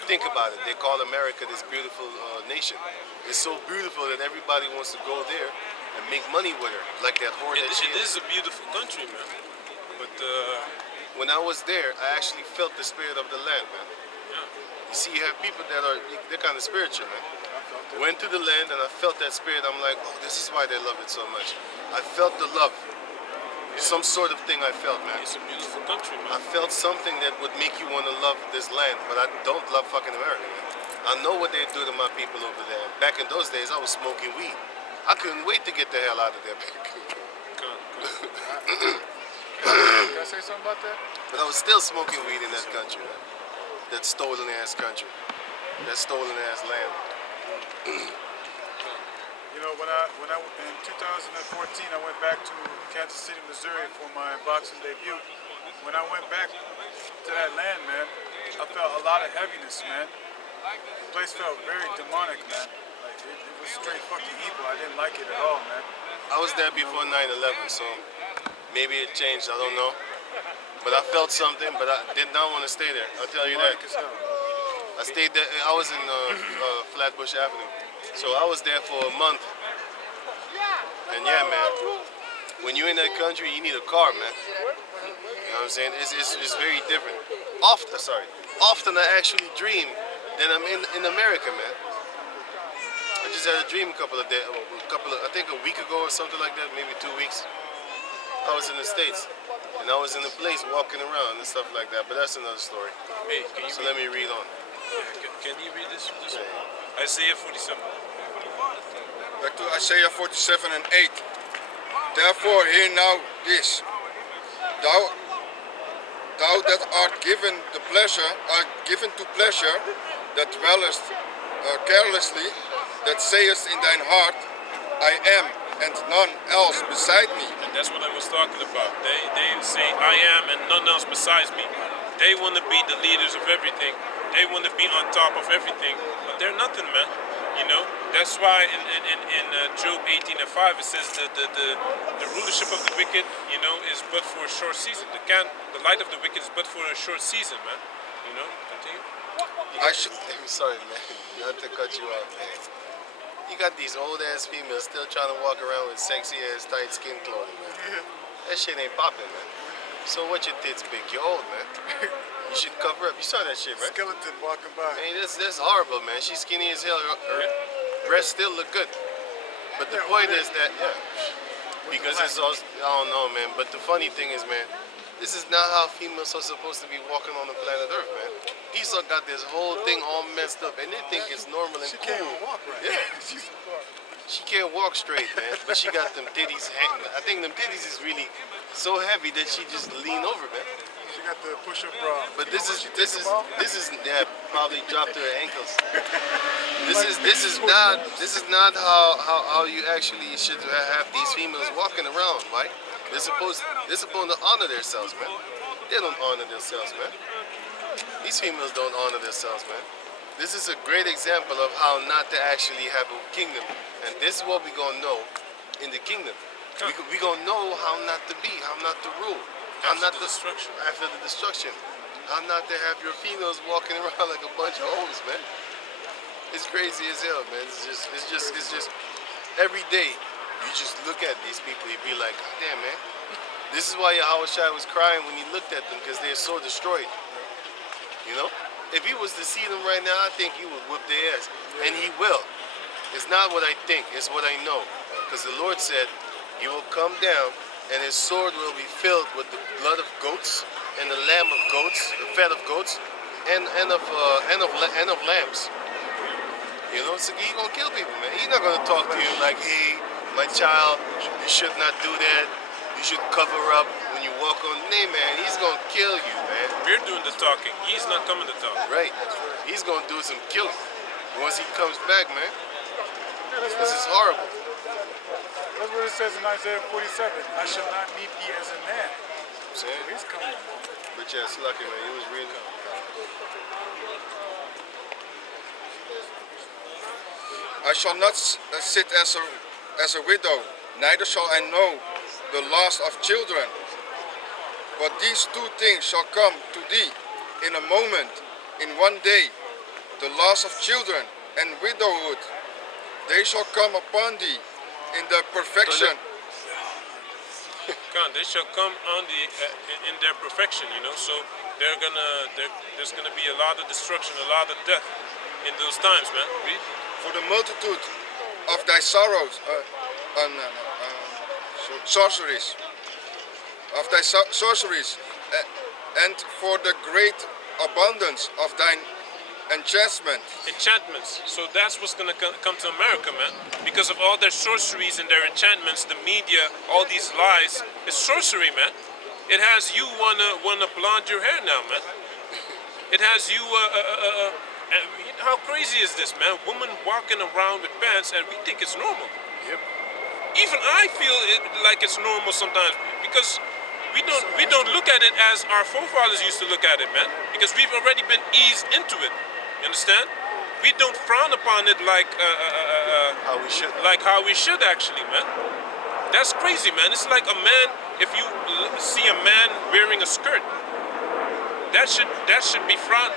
Think about it. They call America this beautiful nation. It's so beautiful that everybody wants to go there and make money with her, like that whore that she It is a beautiful country, man. But when I was there, I actually felt the spirit of the land, man. yeah. You see, you have people they're kind of spiritual, man. Went to the land and I felt that spirit. I'm like, oh, this is why they love it so much. I felt the love. Some sort of thing I felt, man. It's a beautiful country, I man. felt something that would make you want to love this land, but I don't love fucking America, man. I know what they do to my people over there. Back in those days, I was smoking weed. I couldn't wait to get the hell out of there, man. Can I say something about that? But I was still smoking weed in that country, man. That stolen ass country. That stolen ass land. You know, when I in 2014, I went back to Kansas City, Missouri for my boxing debut. When I went back to that land, man, I felt a lot of heaviness, man. The place felt very demonic, man. Like it was straight fucking evil. I didn't like it at all, man. I was there before 9/11, so maybe it changed. I don't know. But I felt something, but I did not want to stay there. I'll tell you that. Demonic as hell. I stayed there. I was in Flatbush Avenue, so I was there for a month. And yeah, man, when you're in that country, you need a car, man. You know what I'm saying? It's very different. Often I actually dream that I'm in America, man. I just had a dream I think a week ago or something like that, maybe 2 weeks. I was in the States, and I was in a place walking around and stuff like that. But that's another story. Hey, can you So let me read on. can you read this one? Isaiah 47. Back to Isaiah 47 and 8. Therefore hear now this. Thou that art given to pleasure, that dwellest carelessly, that sayest in thine heart, I am, and none else beside me. And that's what I was talking about. They say, I am and none else besides me. They want to be the leaders of everything. They want to be on top of everything. But they're nothing, man. You know? That's why in Job 18 and 5 it says the rulership of the wicked, you know, is but for a short season. The light of the wicked is but for a short season, man. You know? Continue. I'm sorry, man. Not to cut you off, man. You got these old ass females still trying to walk around with sexy ass tight skin clothing, man. That shit ain't popping, man. So what your tits big? You're old, man. You should cover up. You saw that shit, right? Skeleton walking by. Man, that's horrible, man. She's skinny as hell. Her breasts still look good. But the point is that, because it's all, I don't know, man. But the funny thing is, man, this is not how females are supposed to be walking on the planet Earth, man. Esau got this whole thing all messed up, and they think it's normal and She cool. can't even walk right. Yeah. She can't walk straight, man. But she got them titties hanging. I think them titties is really so heavy that she just lean over, man. She got the push-up bra. But this is yeah, probably dropped to her ankles. This is not how you actually should have these females walking around, right? They're supposed to honor themselves, man. They don't honor themselves, man. These females don't honor themselves, man. This is a great example of how not to actually have a kingdom, and this is what we gonna know in the kingdom. We gonna know how not to be, how not to rule. After the destruction. How not to have your females walking around like a bunch of hoes, man. It's crazy as hell, man. It's just every day you just look at these people, you be like, God damn, man. This is why Yahushua was crying when he looked at them, because they're so destroyed. You know? If he was to see them right now, I think he would whip their ass. And he will. It's not what I think, it's what I know. Because the Lord said he will come down and his sword will be filled with the blood of goats and the lamb of goats, the fat of goats, end of lamps. You know, so he gonna kill people, man. He's not gonna talk to you like, hey, my child, you should not do that. You should cover up when you walk on. Nay, man, he's gonna kill you, man. We're doing the talking. He's not coming to talk. Right. He's gonna do some killing once he comes back, man. This is horrible. That's what it says in Isaiah 47. I shall not meet thee as a man. See? He's coming. But yeah, it's lucky, man. He was really. I shall not sit as a widow, neither shall I know the loss of children. But these two things shall come to thee in a moment, in one day, the loss of children and widowhood. They shall come upon thee in the perfection. God, they shall come on in their perfection, you know. So there's gonna be a lot of destruction, a lot of death in those times, man. Read. For the multitude of thy sorrows, sorceries, and for the great abundance of thine Enchantments. So that's what's gonna come to America, man. Because of all their sorceries and their enchantments, the media, all these lies, it's sorcery, man. It has you wanna blonde your hair now, man. It has you how crazy is this, man? Woman walking around with pants, and we think it's normal. Yep. Even I feel it like it's normal sometimes because we don't look at it as our forefathers used to look at it, man. Because we've already been eased into it. You understand? We don't frown upon it like How we should. like how we should actually, man. That's crazy, man. It's like a man. If you see a man wearing a skirt, that should be frowned.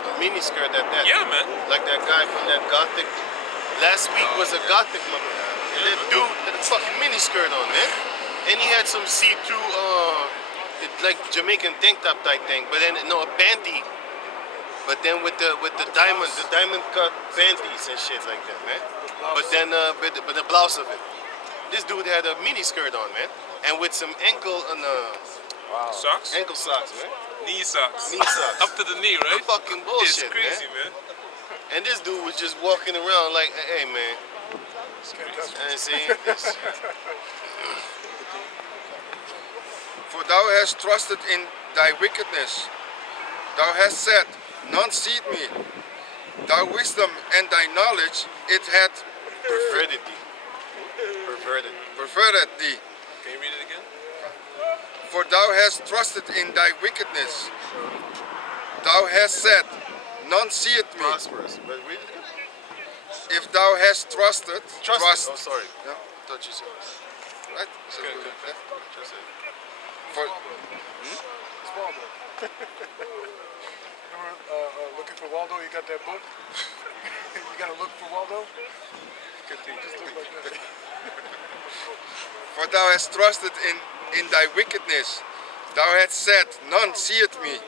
A mini skirt at that. Yeah, man. Like that guy from that Gothic. Last week was a Gothic mother. And that dude had a fucking mini skirt on, man. And he had some see-through, like Jamaican tank top type thing, but then no, a panty. But then with the diamond cut panties and shit like that, man. But then but the blouse of it. This dude had a mini skirt on, man, and with some ankle Socks? ankle socks, man. Knee socks. Knee socks. Up to the knee, right? Fucking bullshit, It's crazy, man. man. And this dude was just walking around like, hey, man. And see, this, For thou hast trusted in thy wickedness. Thou hast said, none seeth me. Thy wisdom and thy knowledge, it hath perverted thee. perverted thee. Can you read it again? For thou hast trusted in thy wickedness. Thou hast said, none seeth me. Prosperous. But read it again. If thou hast trusted, Oh, sorry. Yeah. Thought you said. Right? Is that Okay, good? okay. Yeah. Just said. For, It's Waldo. Remember Looking for Waldo? You got that book? You gotta look for Waldo? Just look like that. for thou hast trusted in thy wickedness. Thou hast said, none seeth me.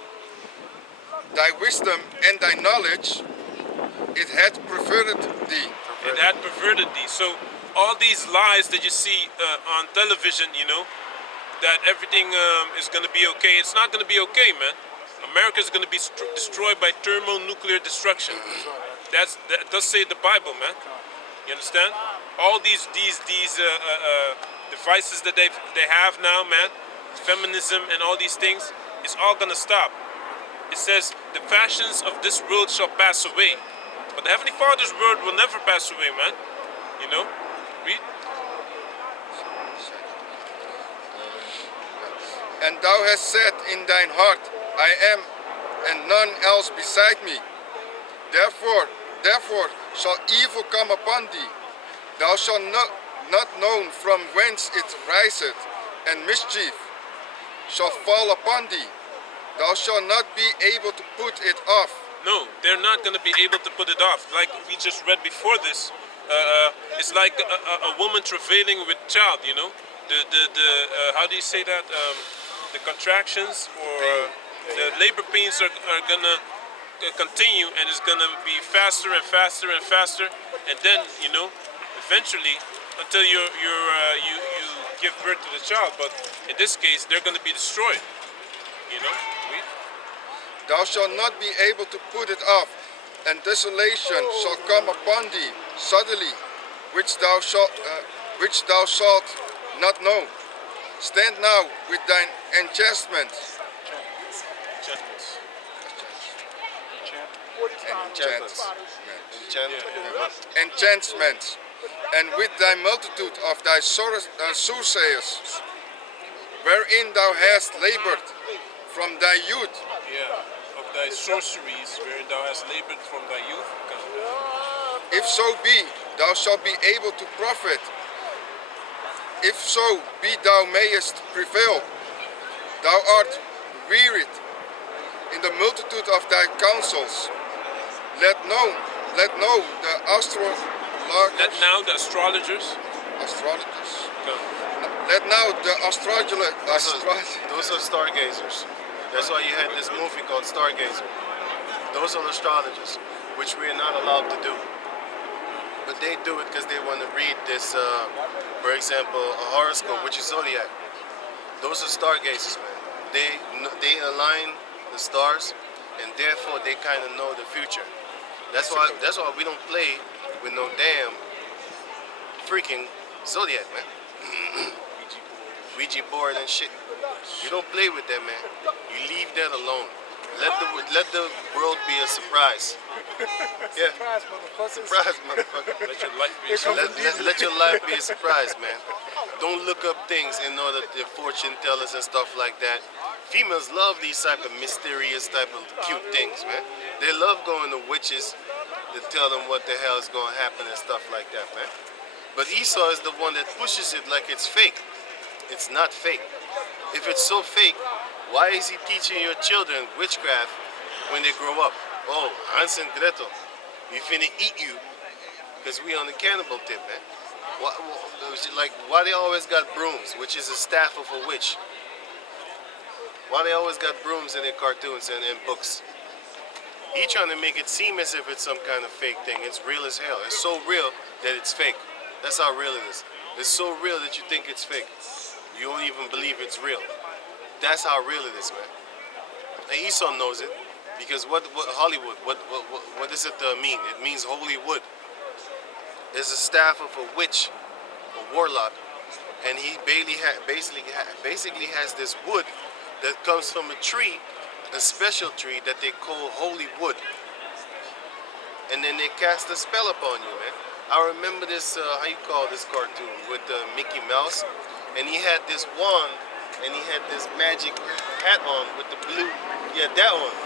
Thy wisdom and thy knowledge, it hath perverted thee. It had perverted thee. So all these lies that you see on television, you know, that everything is going to be okay. It's not going to be okay, man. America is going to be destroyed by thermonuclear destruction. That does say the Bible, man. You understand? All these devices that they have now, man, feminism and all these things, it's all going to stop. It says the fashions of this world shall pass away, but the Heavenly Father's word will never pass away, man. You know? Read. And thou hast said in thine heart, I am, and none else beside me. Therefore shall evil come upon thee. Thou shalt not know from whence it riseth, and mischief shall fall upon thee. Thou shalt not be able to put it off. No, they're not going to be able to put it off. Like we just read before this, it's like a woman travailing with child, you know? The how do you say that? The contractions or the labor pains are going to continue, and it's going to be faster and faster and faster. And then, you know, eventually, until you give birth to the child. But in this case, they're going to be destroyed, you know? thou shalt not be able to put it off, and desolation shall come upon thee suddenly, which thou shalt not know. Stand now with thine enchantments. Enchantments. Enchantments, and with thy multitude of thy soothsayers, wherein thou hast labored from thy youth. Yeah, of thy sorceries, wherein thou hast labored from thy youth. If so be, thou shalt be able to profit. If so be thou mayest prevail. Thou art wearied in the multitude of thy counsels. Let now the Let now the astrologers. astrologers. Come. Let now the Those are stargazers. That's why you had this movie called Stargazer. Those are astrologers, which we are not allowed to do. But they do it because they want to read this, for example, a horoscope, which is zodiac. Those are stargazers, man. They align the stars, and therefore they kind of know the future. That's why we don't play with no damn freaking zodiac, man. Ouija board and shit. You don't play with that, man. You leave that alone. Let the world be a surprise. Yeah. Surprise, motherfucker. Let your life be a Let your life be a surprise, man. Don't look up things in order to fortune tellers and stuff like that. Females love these type of mysterious type of cute things, man. They love going to witches to tell them what the hell is going to happen and stuff like that, man. But Esau is the one that pushes it like it's fake. It's not fake. If it's so fake, why is he teaching your children witchcraft when they grow up? Oh, Hans and Gretel, we finna eat you because we on the cannibal tip, man. Why they always got brooms, which is a staff of a witch? Why they always got brooms in their cartoons and in books? He trying to make it seem as if it's some kind of fake thing. It's real as hell. It's so real that it's fake. That's how real it is. It's so real that you think it's fake. You don't even believe it's real. That's how real it is, man. And Esau knows it because what Hollywood? What does it mean? It means holy wood. It's a staff of a witch, a warlock, and he basically has this wood that comes from a tree, a special tree that they call holy wood. And then they cast a spell upon you, man. I remember this, how you call this cartoon, with Mickey Mouse, and he had this wand, and he had this magic hat on with the blue, yeah, that one.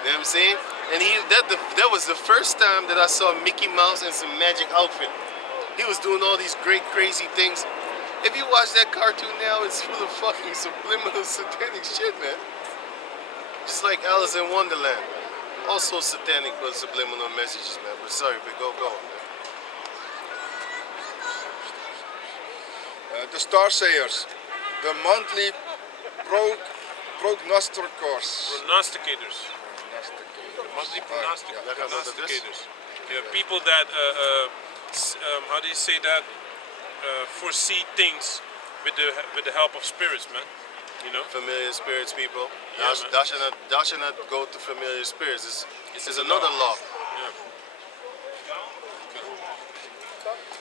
You know what I'm saying? And that was the first time that I saw Mickey Mouse in some magic outfit. He was doing all these great crazy things. If you watch that cartoon now, it's full of fucking subliminal satanic shit, man. Just like Alice in Wonderland. Also satanic but subliminal messages, man. But sorry, but go, man. The Starsayers, the monthly prognosticators. prognosticators. Monthly prognosticators. Yeah, people that how do you say that? Foresee things with the help of spirits, man. You know, Familiar spirits, people. Yeah, Thou shalt not go to familiar spirits. It's a another law. Yeah.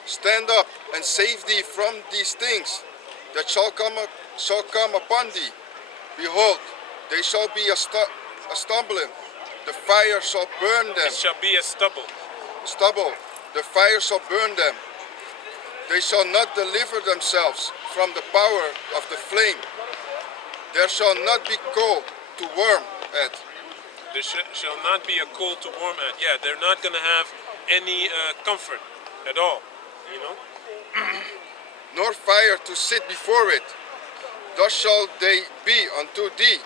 Stand up and save thee from these things that shall come upon thee. Behold, they shall be a stumbling. The fire shall burn them. It shall be as stubble. The fire shall burn them. They shall not deliver themselves from the power of the flame. There shall not be coal to warm at. There shall not be a coal to warm at. Yeah, they're not going to have any comfort at all, you know? Nor fire to sit before it. Thus shall they be unto thee,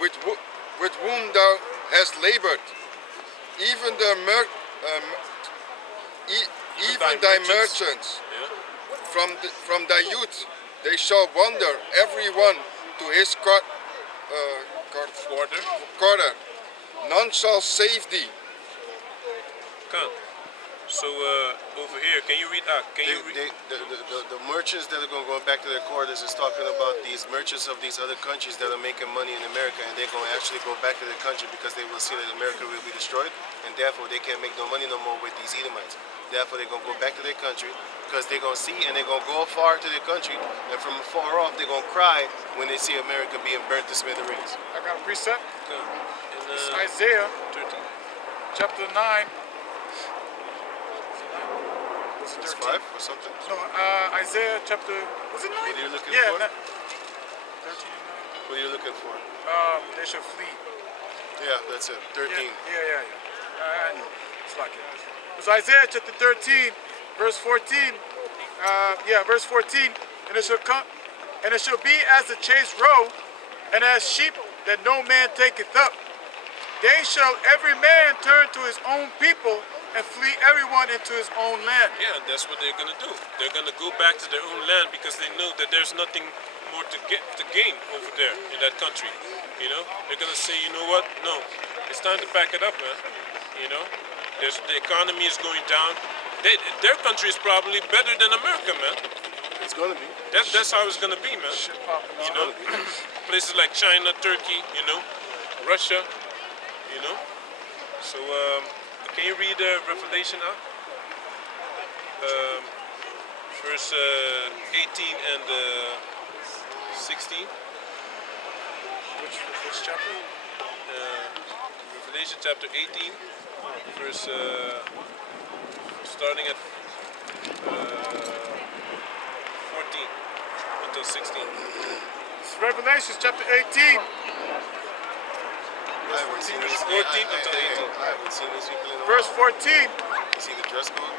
with whom thou hast labored. Even thy merchants. Yeah. From thy youth they shall wander, every one to his Quarter. None shall save thee. Come. So over here, can you read? Can you read? The merchants that are going to go back to their quarters is talking about these merchants of these other countries that are making money in America, and they're going to actually go back to their country because they will see that America will be destroyed, and therefore they can't make no money no more with these Edomites. Therefore they're going to go back to their country because they're going to see, and they're going to go far to their country, and from far off they're going to cry when they see America being burnt to smithereens. I got a precept. In, It's Isaiah 13. chapter 9. Was it It's 13? 5 or something. No, Isaiah chapter, was it 9? What are you looking yeah, for? 13 and What are you looking for? 9. They shall flee. Yeah, that's it. 13. Yeah. I know. It's like it. It's Isaiah chapter 13, verse 14. Verse 14. And it shall come, and it shall be as the chased roe, and as sheep that no man taketh up. They shall every man turn to his own people, and flee everyone into his own land. Yeah, that's what they're gonna do. They're gonna go back to their own land because they know that there's nothing more to gain over there in that country. You know, they're gonna say, you know what? No, it's time to pack it up, man. You know, the economy is going down. Their country is probably better than America, man. It's going to be. That's how it's gonna be, man. Shit popping You off. know, places like China, Turkey, you know, Russia, you know. So, can you read Revelation now? Verse 18 and 16. Which chapter? Revelation chapter 18, verse starting at 14 until 16. It's Revelation chapter 18. I haven't seen this. 14 until 18. I haven't seen these people in a Verse while. 14. You see the dress code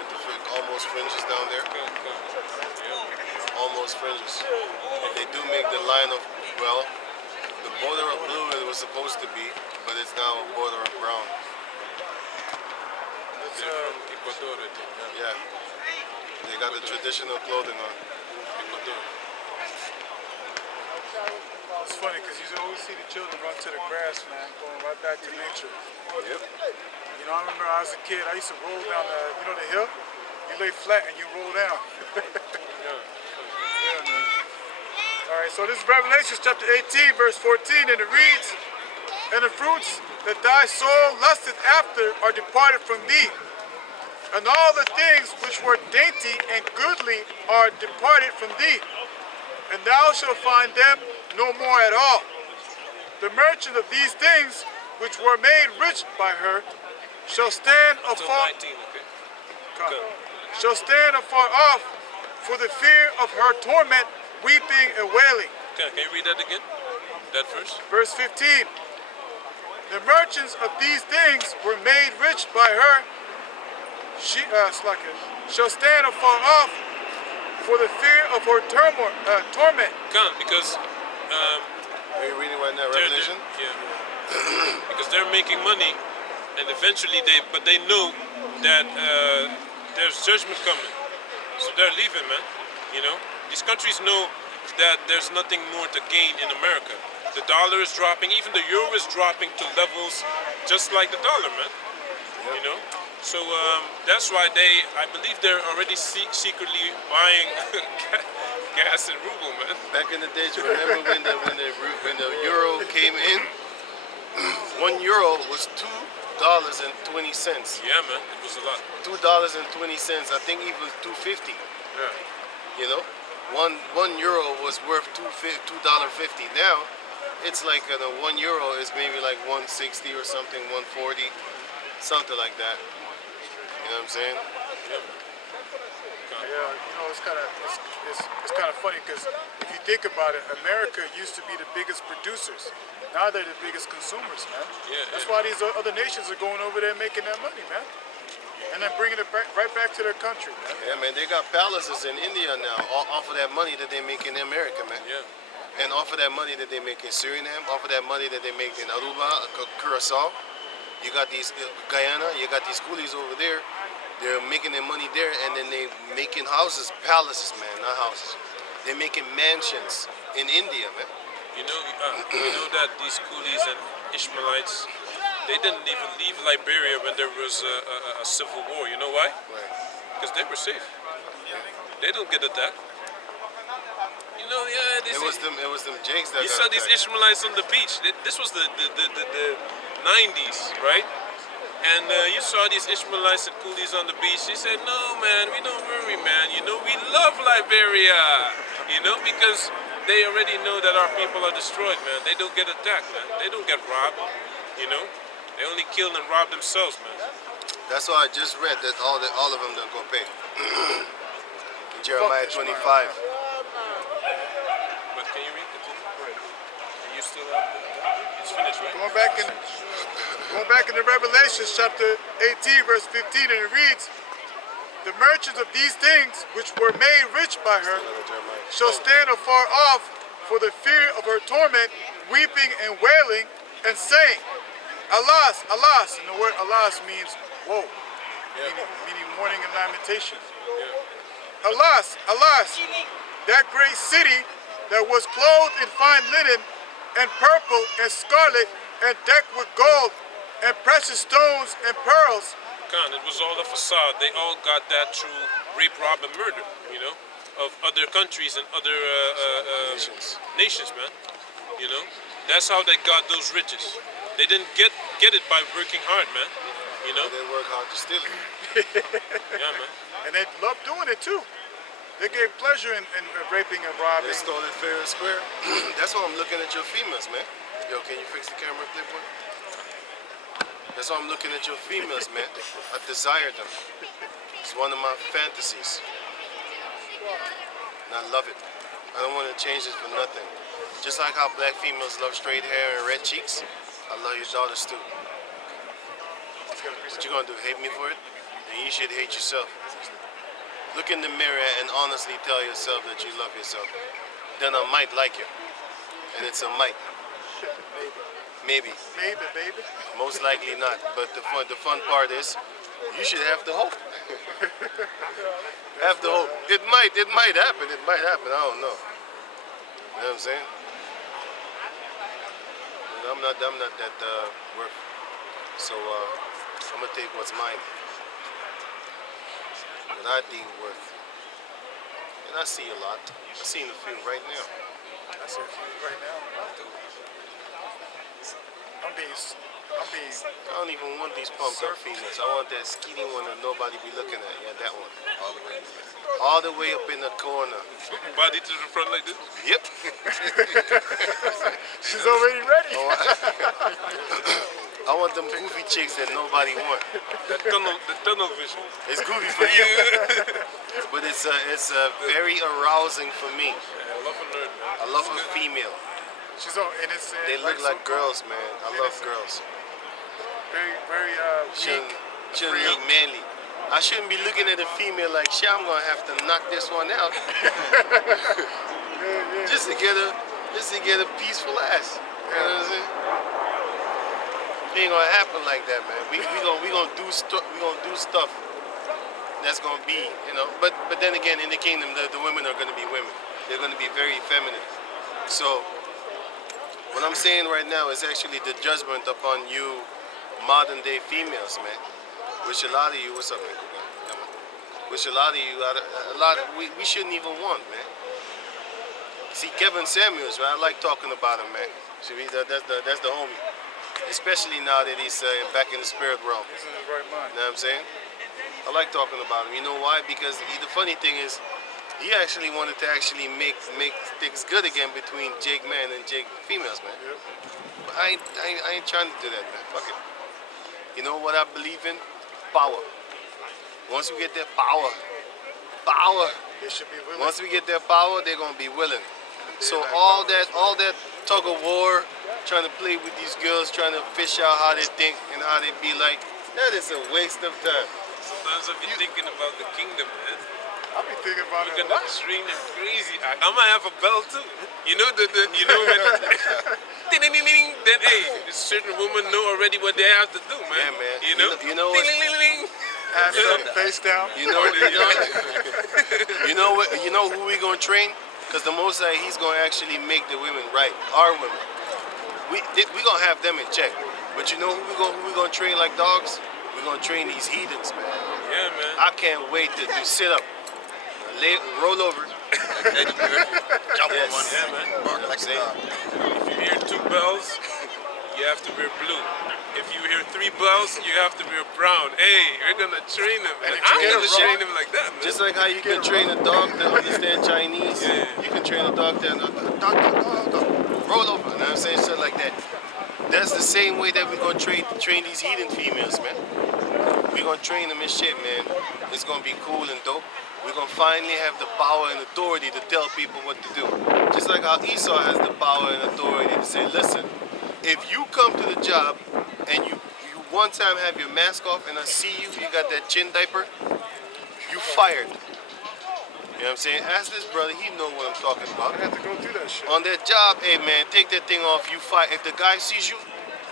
with the almost fringes down there? Almost fringes. They do make the line of, well, the border of blue it was supposed to be, but it's now a border of brown. It's, Ecuador, I think. Yeah. They got the traditional clothing on. Ecuador. it's funny because you always see the children run to the grass, man, going right back to nature. Yep. You know, I remember I was a kid, I used to roll down the hill. You lay flat and you roll down. Yeah, man. All right, so this is Revelation chapter 18, verse 14, and it reads, and the fruits that thy soul lusteth after are departed from thee, and all the things which were dainty and goodly are departed from thee, and thou shalt find them no more at all. The merchant of these things which were made rich by her shall stand Until afar, 19, okay? shall stand afar off for the fear of her torment, weeping and wailing. Can you read that again? That verse? Verse 15. The merchants of these things were made rich by her. She shall stand afar off for the fear of her torment. Because Are you reading right now, Revelation? yeah. Because they're making money, and eventually they know that there's judgment coming, so they're leaving, man. You know, these countries know that there's nothing more to gain in America. The dollar is dropping, even the euro is dropping to levels just like the dollar, man. You know, so that's why I believe they're already secretly buying gas and ruble, man. Back in the days, you remember when the euro came in? €1 was $2.20. Yeah, man, it was a lot. $2.20. I think even $2.50. Yeah. You know, one euro was worth $2.50. Now, it's like €1 is maybe like 160 or something, 140, something like that. You know what I'm saying? Yeah, you know, it's kind of funny because if you think about it, America used to be the biggest producers. Now they're the biggest consumers, man. Yeah, That's yeah. why these other nations are going over there making that money, man. And then bringing it right back to their country, man. Yeah, man, they got palaces in India now off of that money that they make in America, man. Yeah. And off of that money that they make in Suriname, off of that money that they make in Aruba, Curacao. You got these Guyana, you got these coolies over there. They're making their money there, and then they making houses, palaces, man, not houses. They're making mansions in India, man. You know that these coolies and Ishmaelites, They didn't even leave Liberia when there was a civil war. You know why? Right. Because they were safe. They don't get attacked. You know, yeah. They It was them. It was them Jakes that You got saw these attacked. Ishmaelites on the beach. This was the 90s, right? And you saw these Ishmaelites and coolies on the beach. They said, "No, man, we don't worry, man. You know, we love Liberia. You know, because they already know that our people are destroyed, man. They don't get attacked, man. They don't get robbed. You know, they only kill and rob themselves, man." That's why I just read that all of them don't go pay. Jeremiah 25. But can you read the thing? And you still have it's finished, right? Going back into Revelation chapter 18, verse 15, and it reads, "The merchants of these things which were made rich by her shall stand afar off for the fear of her torment, weeping and wailing, and saying, Alas, alas." And the word alas means woe, meaning mourning and lamentation. Alas, alas, that great city that was clothed in fine linen and purple and scarlet and decked with gold and precious stones and pearls. Khan, it was all a facade. They all got that through rape, rob, and murder, you know, of other countries and other nations, man. You know, that's how they got those riches. They didn't get it by working hard, man. You know? They work hard to steal it. Yeah, man. And they love doing it too. They gave pleasure in raping and robbing. They stole it fair and square. That's why I'm looking at your females, man. Yo, can you fix the camera, Playboy? That's why I'm looking at your females, man. I desire them. It's one of my fantasies. And I love it. I don't want to change it for nothing. Just like how black females love straight hair and red cheeks, I love your daughters too. What you gonna do, hate me for it? And you should hate yourself. Look in the mirror and honestly tell yourself that you love yourself. Then I might like you. And it's a might. Maybe. Maybe, baby. Most likely not. But the fun part is, you should have the hope. Have the hope. It might happen. It might happen. I don't know. You know what I'm saying? I'm not that worth. So I'm gonna take what's mine. What I deem worth. And I see a lot. I've seen a few right now. I see a few right now. I'm being. I don't even want these pumped up females. I want that skinny one that nobody be looking at. Yeah, that one. All the way up in the corner. Body to the front like this. Yep. She's already ready. I want them goofy chicks that nobody want. The tunnel vision. It's goofy for you, but it's very arousing for me. Yeah, I love a nerd, man. I love a female. She's all innocent. They look like so girls, man. I love girls. Very, very Shouldn't free. look manly. I shouldn't be looking at a female like, shit, I'm gonna have to knock this one out. Just to get a peaceful ass. You know what I'm saying? It ain't gonna happen like that, man. We gonna do stuff that's gonna be, you know. But then again, in the kingdom, the women are gonna be women. They're gonna be very feminine. So what I'm saying right now is actually the judgment upon you modern day females, man. Which a lot of you, what's up, man? Which a lot of you, we shouldn't even want, man. See, Kevin Samuels, right? I like talking about him, man. That's the homie. Especially now that he's back in the spirit realm. He's in his right mind. You know what I'm saying? I like talking about him. You know why? Because the funny thing is, he actually wanted to actually make things good again between Jake man and Jake females, man. Yep. But I ain't trying to do that, man. Fuck it. You know what I believe in? Power. Once we get that power, They should be willing. once we get that power, they're gonna be willing. So all that tug of war, trying to play with these girls, trying to fish out how they think and how they be like, that is a waste of time. Sometimes I be thinking about the kingdom, man. I'll be thinking about Look it at a that lot. string and crazy. I'm gonna have a bell too. You know when ding ding ding ding. Then hey, a certain women know already what they have to do, man. Yeah, man. You know. You know what? Ding ding ding ding. Ass up, face down. You know what? You know who we gonna train? Because the Most High, He's gonna actually make the women right. Our women. we gonna have them in check. But you know who we gonna train like dogs? We're gonna train these heathens, man. Yeah, man. I can't wait to do sit up, roll over. Eddie Murphy. Jump Yes. on one. Yeah, man. Bark like See? a dog. If you hear 2 bells, you have to wear blue. If you hear 3 bells, you have to wear brown. Hey, we're gonna train them. And And if you I'm get gonna it train wrong, them like that, man. Just like how you can train a dog to understand Chinese, Yeah. you can train a dog to dog, roll over. You know what I'm saying? Shit like that. That's the same way that we're gonna train these heathen females, man. We're gonna train them and shit, man. It's gonna be cool and dope. We're gonna finally have the power and authority to tell people what to do. Just like how Esau has the power and authority to say, listen, if you come to the job and you one time have your mask off and I see you got that chin diaper, you fired. You know what I'm saying? Ask this brother, he know what I'm talking about. I have to go through that shit. On that job, hey man, take that thing off, you fight. If the guy sees you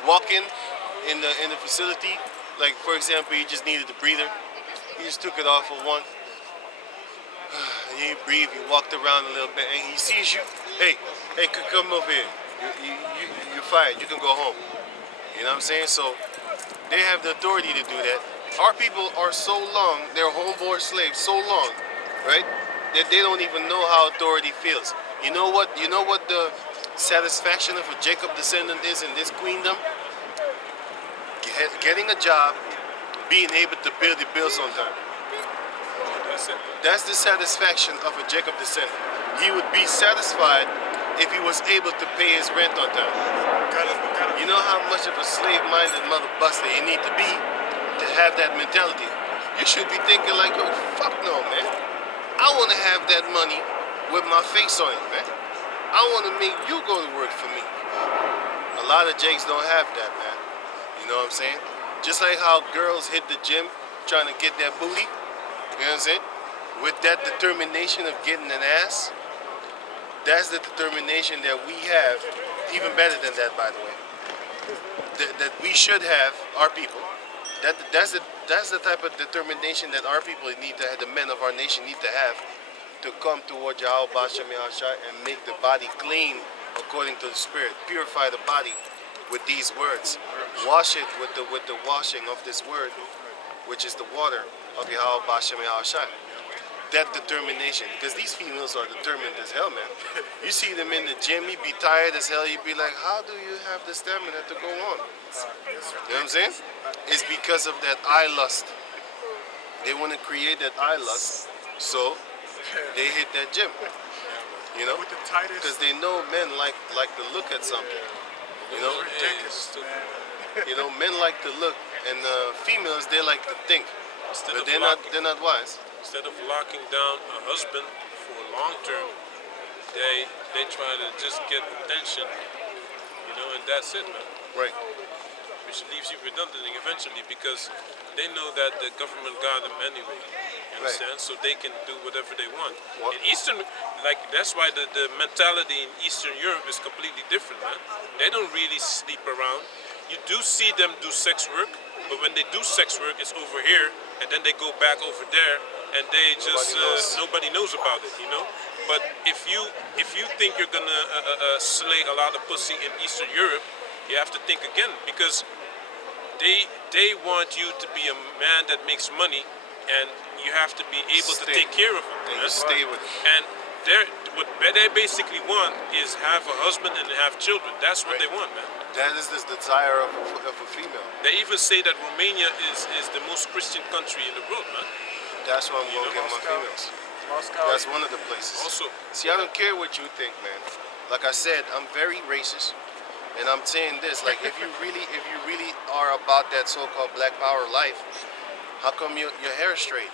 walking in the facility, like for example, you just needed a breather, you just took it off for one. You breathe, you walked around a little bit, and he sees you. Hey, come over here. You're fired. You can go home. You know what I'm saying? So they have the authority to do that. Our people are so long, they're homeborn slaves so long, right? That they don't even know how authority feels. You know what? You know what the satisfaction of a Jacob descendant is in this queendom? Getting a job, being able to pay the bills on time. That's it. That's the satisfaction of a Jacob descendant. He would be satisfied if he was able to pay his rent on time. You know how much of a slave-minded mother buster you need to be to have that mentality. You should be thinking like, yo, fuck no, man. I want to have that money with my face on it, man. I want to make you go to work for me. A lot of Jakes don't have that, man. You know what I'm saying? Just like how girls hit the gym trying to get that booty, you know what I'm saying? With that determination of getting an ass, that's the determination that we have, even better than that, by the way. That we should have, our people. That's the type of determination that our people need to have, the men of our nation need to have, to come toward Yahweh Bashem Yahshai and make the body clean according to the Spirit. Purify the body with these words. Wash it with the washing of this word, which is the water of Yahweh Bashem Yahshai. That determination, because these females are determined as hell, man. You see them in the gym, you be tired as hell, you be like, how do you have the stamina to go on? You know what I'm saying? It's because of that eye lust. They want to create that eye lust, so they hit that gym. You know? With the tightest. Because they know men like to look at something. You know? Ridiculous, man. You know, men like to look, and females, they like to think. Instead But of they're not wise. Instead of locking down a husband for long term, they try to just get attention, you know, and that's it, man. Right. Which leaves you redundant eventually because they know that the government got them anyway. You understand? So they can do whatever they want. What? In Eastern, like that's why the mentality in Eastern Europe is completely different, man. They don't really sleep around. You do see them do sex work, but when they do sex work, it's over here, and then they go back over there, and they just nobody knows about it, you know. But if you think you're gonna slay a lot of pussy in Eastern Europe, you have to think again because they want you to be a man that makes money, and you have to be able to take care of them. And you stay with them. And what they basically want is have a husband and have children. That's what they want, man. That is the desire of a female. They even say that Romania is the most Christian country in the world, man. That's why I'm going to get my Moscow. females. Moscow. That's one of the places. Also, See, I don't care what you think, man. Like I said, I'm very racist, and I'm saying this: like, if you really are about that so-called Black Power life, how come your hair is straight?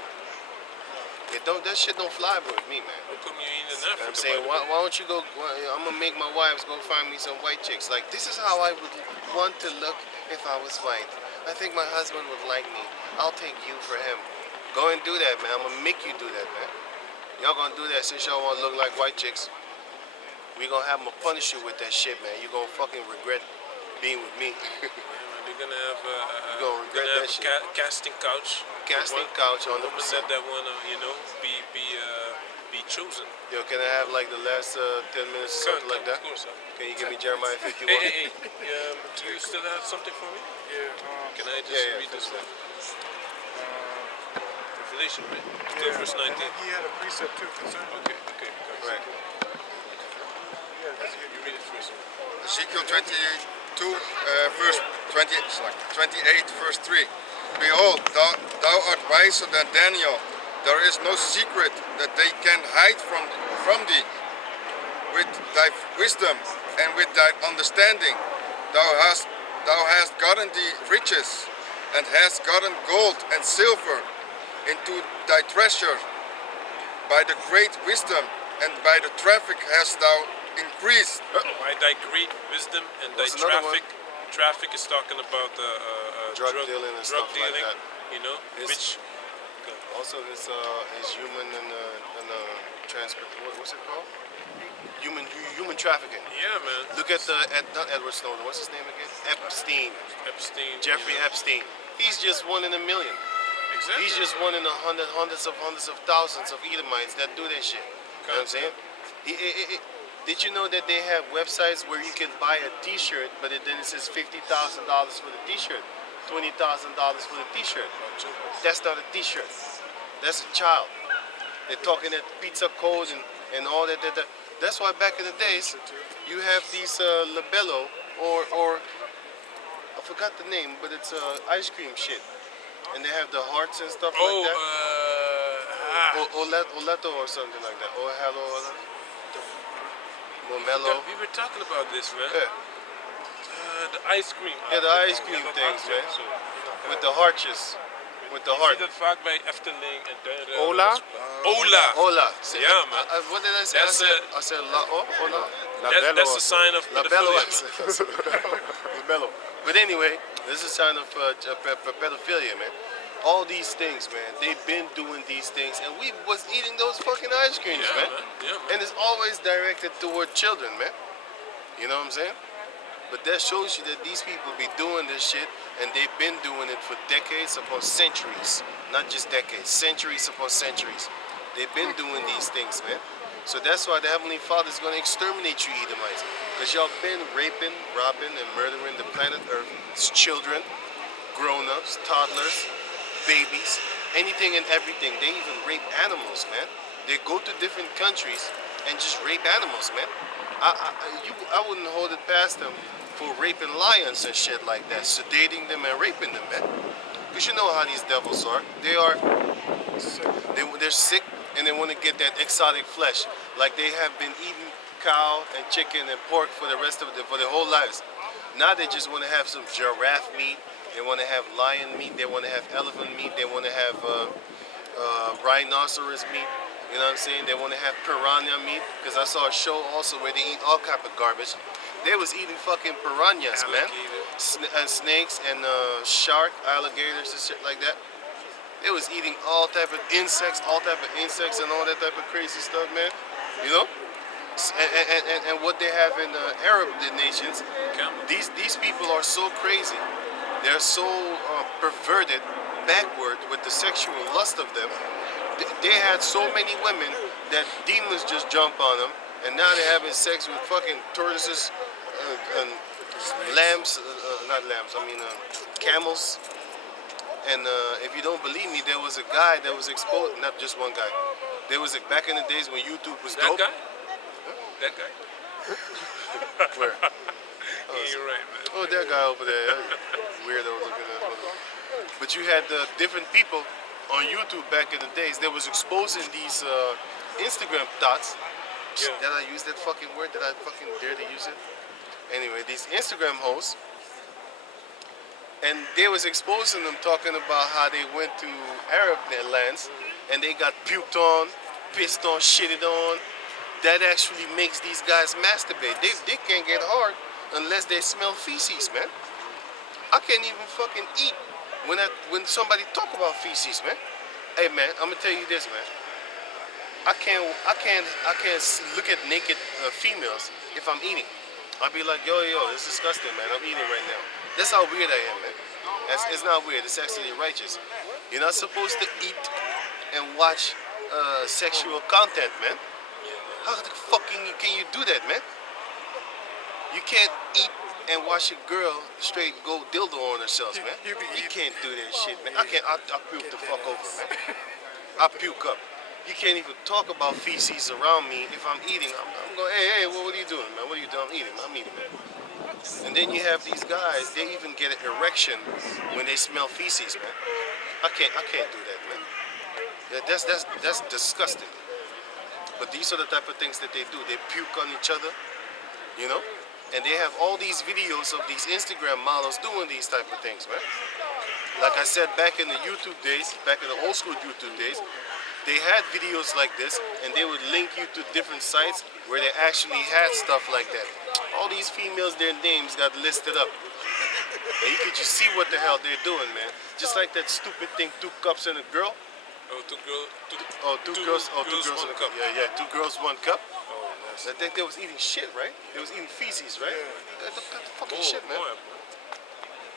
That shit don't fly with me, man. how come you ain't in You know Africa? what I'm saying, by the way? why don't you go? I'm gonna make my wives go find me some white chicks. Like, this is how I would want to look if I was white. I think my husband would like me. I'll take you for him. Go and do that, man. I'm gonna make you do that, man. Y'all gonna do that since y'all wanna look like white chicks. We gonna have them punish you with that shit, man. You gonna fucking regret being with me. They're gonna have You gonna regret that shit. casting couch. Casting One- couch on the women that wanna, you know, be chosen. Yo, can I have like the last 10 minutes or something like that? Of course, sir. Can you give me Jeremiah 51? Hey. Do you still have something for me? Yeah. Can I just Yeah, read this finish one? that. Revelation, right? Yeah. Verse And 19. then he had a precept too concerning. Okay. Right. Yeah. You read it first. Ezekiel 22, verse 28, verse 3. Behold, thou art wiser than Daniel. There is no secret that they can hide from thee. With thy wisdom and with thy understanding, thou hast gotten thee riches, and hast gotten gold and silver into thy treasure. By the great wisdom and by the traffic hast thou increased. By thy great wisdom and thy What's another traffic. Traffic is talking about Drug dealing and drug stuff like dealing, that. you know, It's- which Also, his human and transport. What's it called? Human trafficking. yeah, man. Look at not Edward Snowden. What's his name again? Epstein. Epstein. Jeffrey you know. Epstein. He's just one in a million. Exactly. He's just one in hundreds of thousands of Edomites that do that shit. You know what I'm saying? Did you know that they have websites where you can buy a T-shirt, but then it says $50,000 for the T-shirt, $20,000 for the T-shirt? That's not a T-shirt. That's a child. They're talking that pizza code and all that. That's why back in the days, you have these labello or I forgot the name, but it's ice cream shit, and they have the hearts and stuff like that. Oleto or something like that. Or hello, Momelo. We were talking about this, man. Yeah, The ice cream. yeah, the ice cream things, man. With the heartjes, with the heart. Zie dat vaak bij Efteling en Duinen. Ola? Ola. Hola. Yeah, man. What did I say? That's I said la hola. That's a sign of Labello. pedophilia, man. Labello. But anyway, this is a sign of pedophilia, man. All these things, man. They've been doing these things, and we was eating those fucking ice creams, Yeah, man. man. Yeah, man. And it's always directed toward children, man. You know what I'm saying? But that shows you that these people be doing this shit, and they've been doing it for decades upon centuries. Not just decades, centuries upon centuries. They've been doing these things, man. So that's why the Heavenly Father is going to exterminate you Edomites. Because y'all been raping, robbing, and murdering the planet Earth's children, grown-ups, toddlers, babies, anything and everything. They even rape animals, man. They go to different countries and just rape animals, man. I wouldn't hold it past them for raping lions and shit like that, sedating them and raping them, man. Because you know how these devils are. They're sick and they want to get that exotic flesh. Like they have been eating cow and chicken and pork for the rest of for their whole lives. Now they just want to have some giraffe meat. They want to have lion meat. They want to have elephant meat. They want to have rhinoceros meat. You know what I'm saying? They want to have piranha meat. Because I saw a show also where they eat all kind of garbage. They was eating fucking piranhas, man. And snakes and shark, alligators and shit like that. They was eating all type of insects and all that type of crazy stuff, man. You know? And what they have in the Arab nations, these people are so crazy. They're so perverted, backward with the sexual lust of them. They had so many women that demons just jump on them, and now they're having sex with fucking tortoises and lambs, camels. And if you don't believe me, there was a guy that was exposed, not just one guy. There was back in the days when YouTube was dope. That guy? That guy? Where? You're right, man. Oh, that guy over there. Weirdo looking at him. But you had different people on YouTube back in the days that was exposing these Instagram thoughts. Yeah. Did I use that fucking word? Did I fucking dare to use it? Anyway, these Instagram hosts, and they was exposing them, talking about how they went to Arab lands and they got puked on, pissed on, shitted on. That actually makes these guys masturbate. They can't get hard unless they smell feces, man. I can't even fucking eat when somebody talk about feces, man. Hey, man, I'm gonna tell you this, man. I can't look at naked females if I'm eating. I'll be like, yo, it's disgusting, man. I'm eating right now. That's how weird I am, man. It's not weird. It's actually righteous. You're not supposed to eat and watch sexual content, man. How the fuck can you do that, man? You can't eat and watch a girl straight go dildo on herself, man. You be You eating. can't do that shit, man. I can't. I puke the fuck over, man. I puke up. You can't even talk about feces around me if I'm eating. I'm going, hey, what are you doing, man? What are you doing? I'm eating, man. And then you have these guys. They even get an erection when they smell feces, man. I can't do that, man. That's disgusting. But these are the type of things that they do. They puke on each other, you know? And they have all these videos of these Instagram models doing these type of things, man. Like I said, back in the YouTube days, back in the old school YouTube days, they had videos like this, and they would link you to different sites where they actually had stuff like that. All these females, their names got listed up. And you could just see what the hell they're doing, man. Just like that stupid thing, 2 cups and a girl. Oh, two Girls one and a cup. cup. Yeah, 2 girls, 1 cup. Oh, nice. I think they was eating shit, right? They was eating feces, right? That fucking shit, man.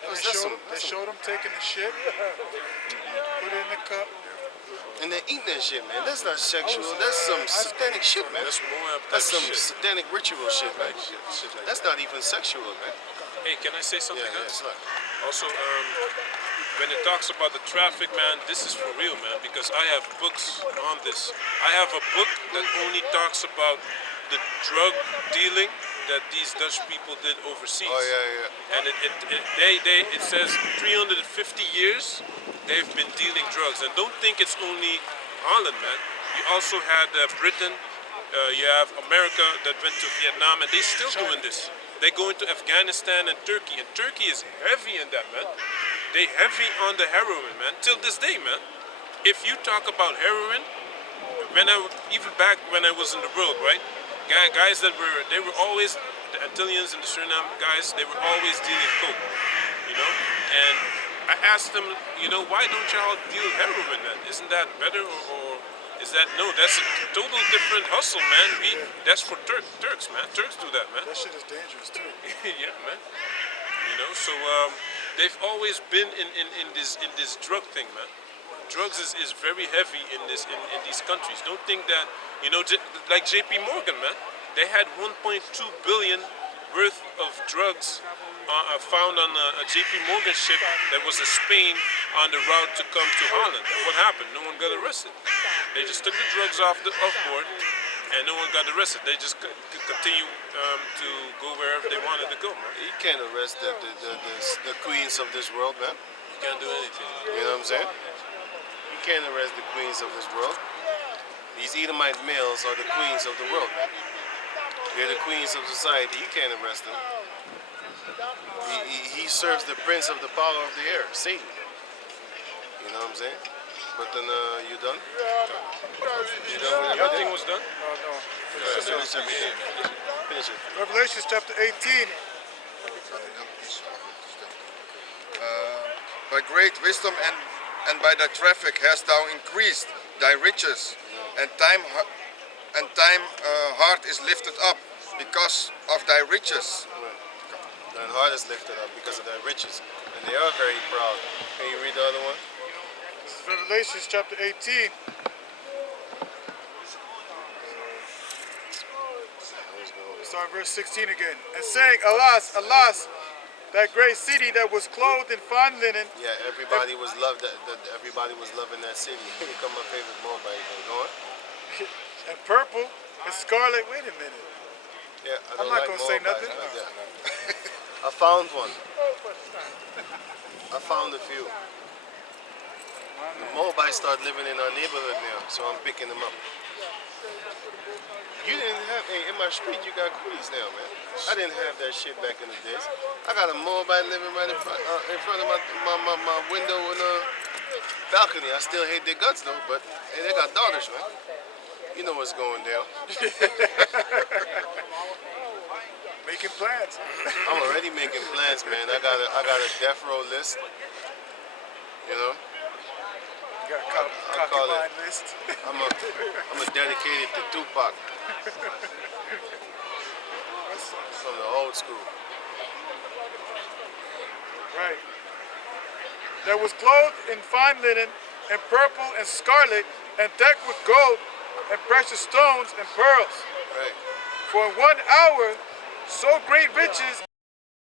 They showed them taking the shit, put it in the cup. And they're eating that shit, man. That's not sexual. That's some satanic shit, man. That's Moab type That's some shit. satanic ritual shit, man. Shit like That's not even sexual, man. Hey, can I say something Yeah, else? it's not. Also, when it talks about the traffic, man, this is for real, man, because I have books on this. I have a book that only talks about the drug dealing that these Dutch people did overseas. Oh, yeah. And it says 350 years they've been dealing drugs. And don't think it's only Holland, man. You also had Britain, you have America that went to Vietnam, and they still doing this. They go into Afghanistan and Turkey is heavy in that, man. They heavy on the heroin, man. Till this day, man. If you talk about heroin, even back when I was in the world, right? Guys they were always, the Antillians and the Suriname guys, they were always dealing coke, you know? And I asked them, you know, why don't y'all deal heroin then? Isn't that better or is that, no, that's a total different hustle, man. That's for Turks, man. Turks do that, man. That shit is dangerous too. Yeah, man. You know, so they've always been in this drug thing, man. Drugs is very heavy in these countries. Don't think that, you know, like JP Morgan, man. They had 1.2 billion worth of drugs found on a JP Morgan ship that was in Spain on the route to come to Holland. And what happened? No one got arrested. They just took the drugs off board, and no one got arrested. They just could continue to go wherever they wanted to go, man. You can't arrest the queens of this world, man. You can't do anything. You know what I'm saying? You can't arrest the queens of this world. These Edomite males are the queens of the world, man. They're the queens of society. You can't arrest them. He serves the prince of the power of the air, Satan. You know what I'm saying? But then, you done? You done with Everything everything? was done? No. Finish everything. Finish it. Revelations chapter 18. By great wisdom and by thy traffic hast thou increased thy riches, and time heart is lifted up because of thy riches. Thine heart is lifted up because of thy riches. And they are very proud. Can you read the other one? This is Revelations chapter 18. Start verse 16 again. And saying, Alas, alas, that great city that was clothed in fine linen. Yeah, everybody was everybody was loving that city. Become my favorite Moabite. Go on. And purple and scarlet. Wait a minute. Yeah, I I'm don't not like gonna say Moabite. nothing. I found one. I found a few. The Moabites start living in our neighborhood now, so I'm picking them up. You didn't have, in my street you got cooties now, man. I didn't have that shit back in the days. I got a Moabite living right in front of my window and balcony. I still hate their guts though, but hey, they got daughters, man. You know what's going down. Making plans. I'm already making plans, man. I got a death row list. You know, You got a I call it- concubine list. I'm a dedicated to Tupac from the old school. Right. That was clothed in fine linen and purple and scarlet and decked with gold and precious stones and pearls. for 1 hour, so great riches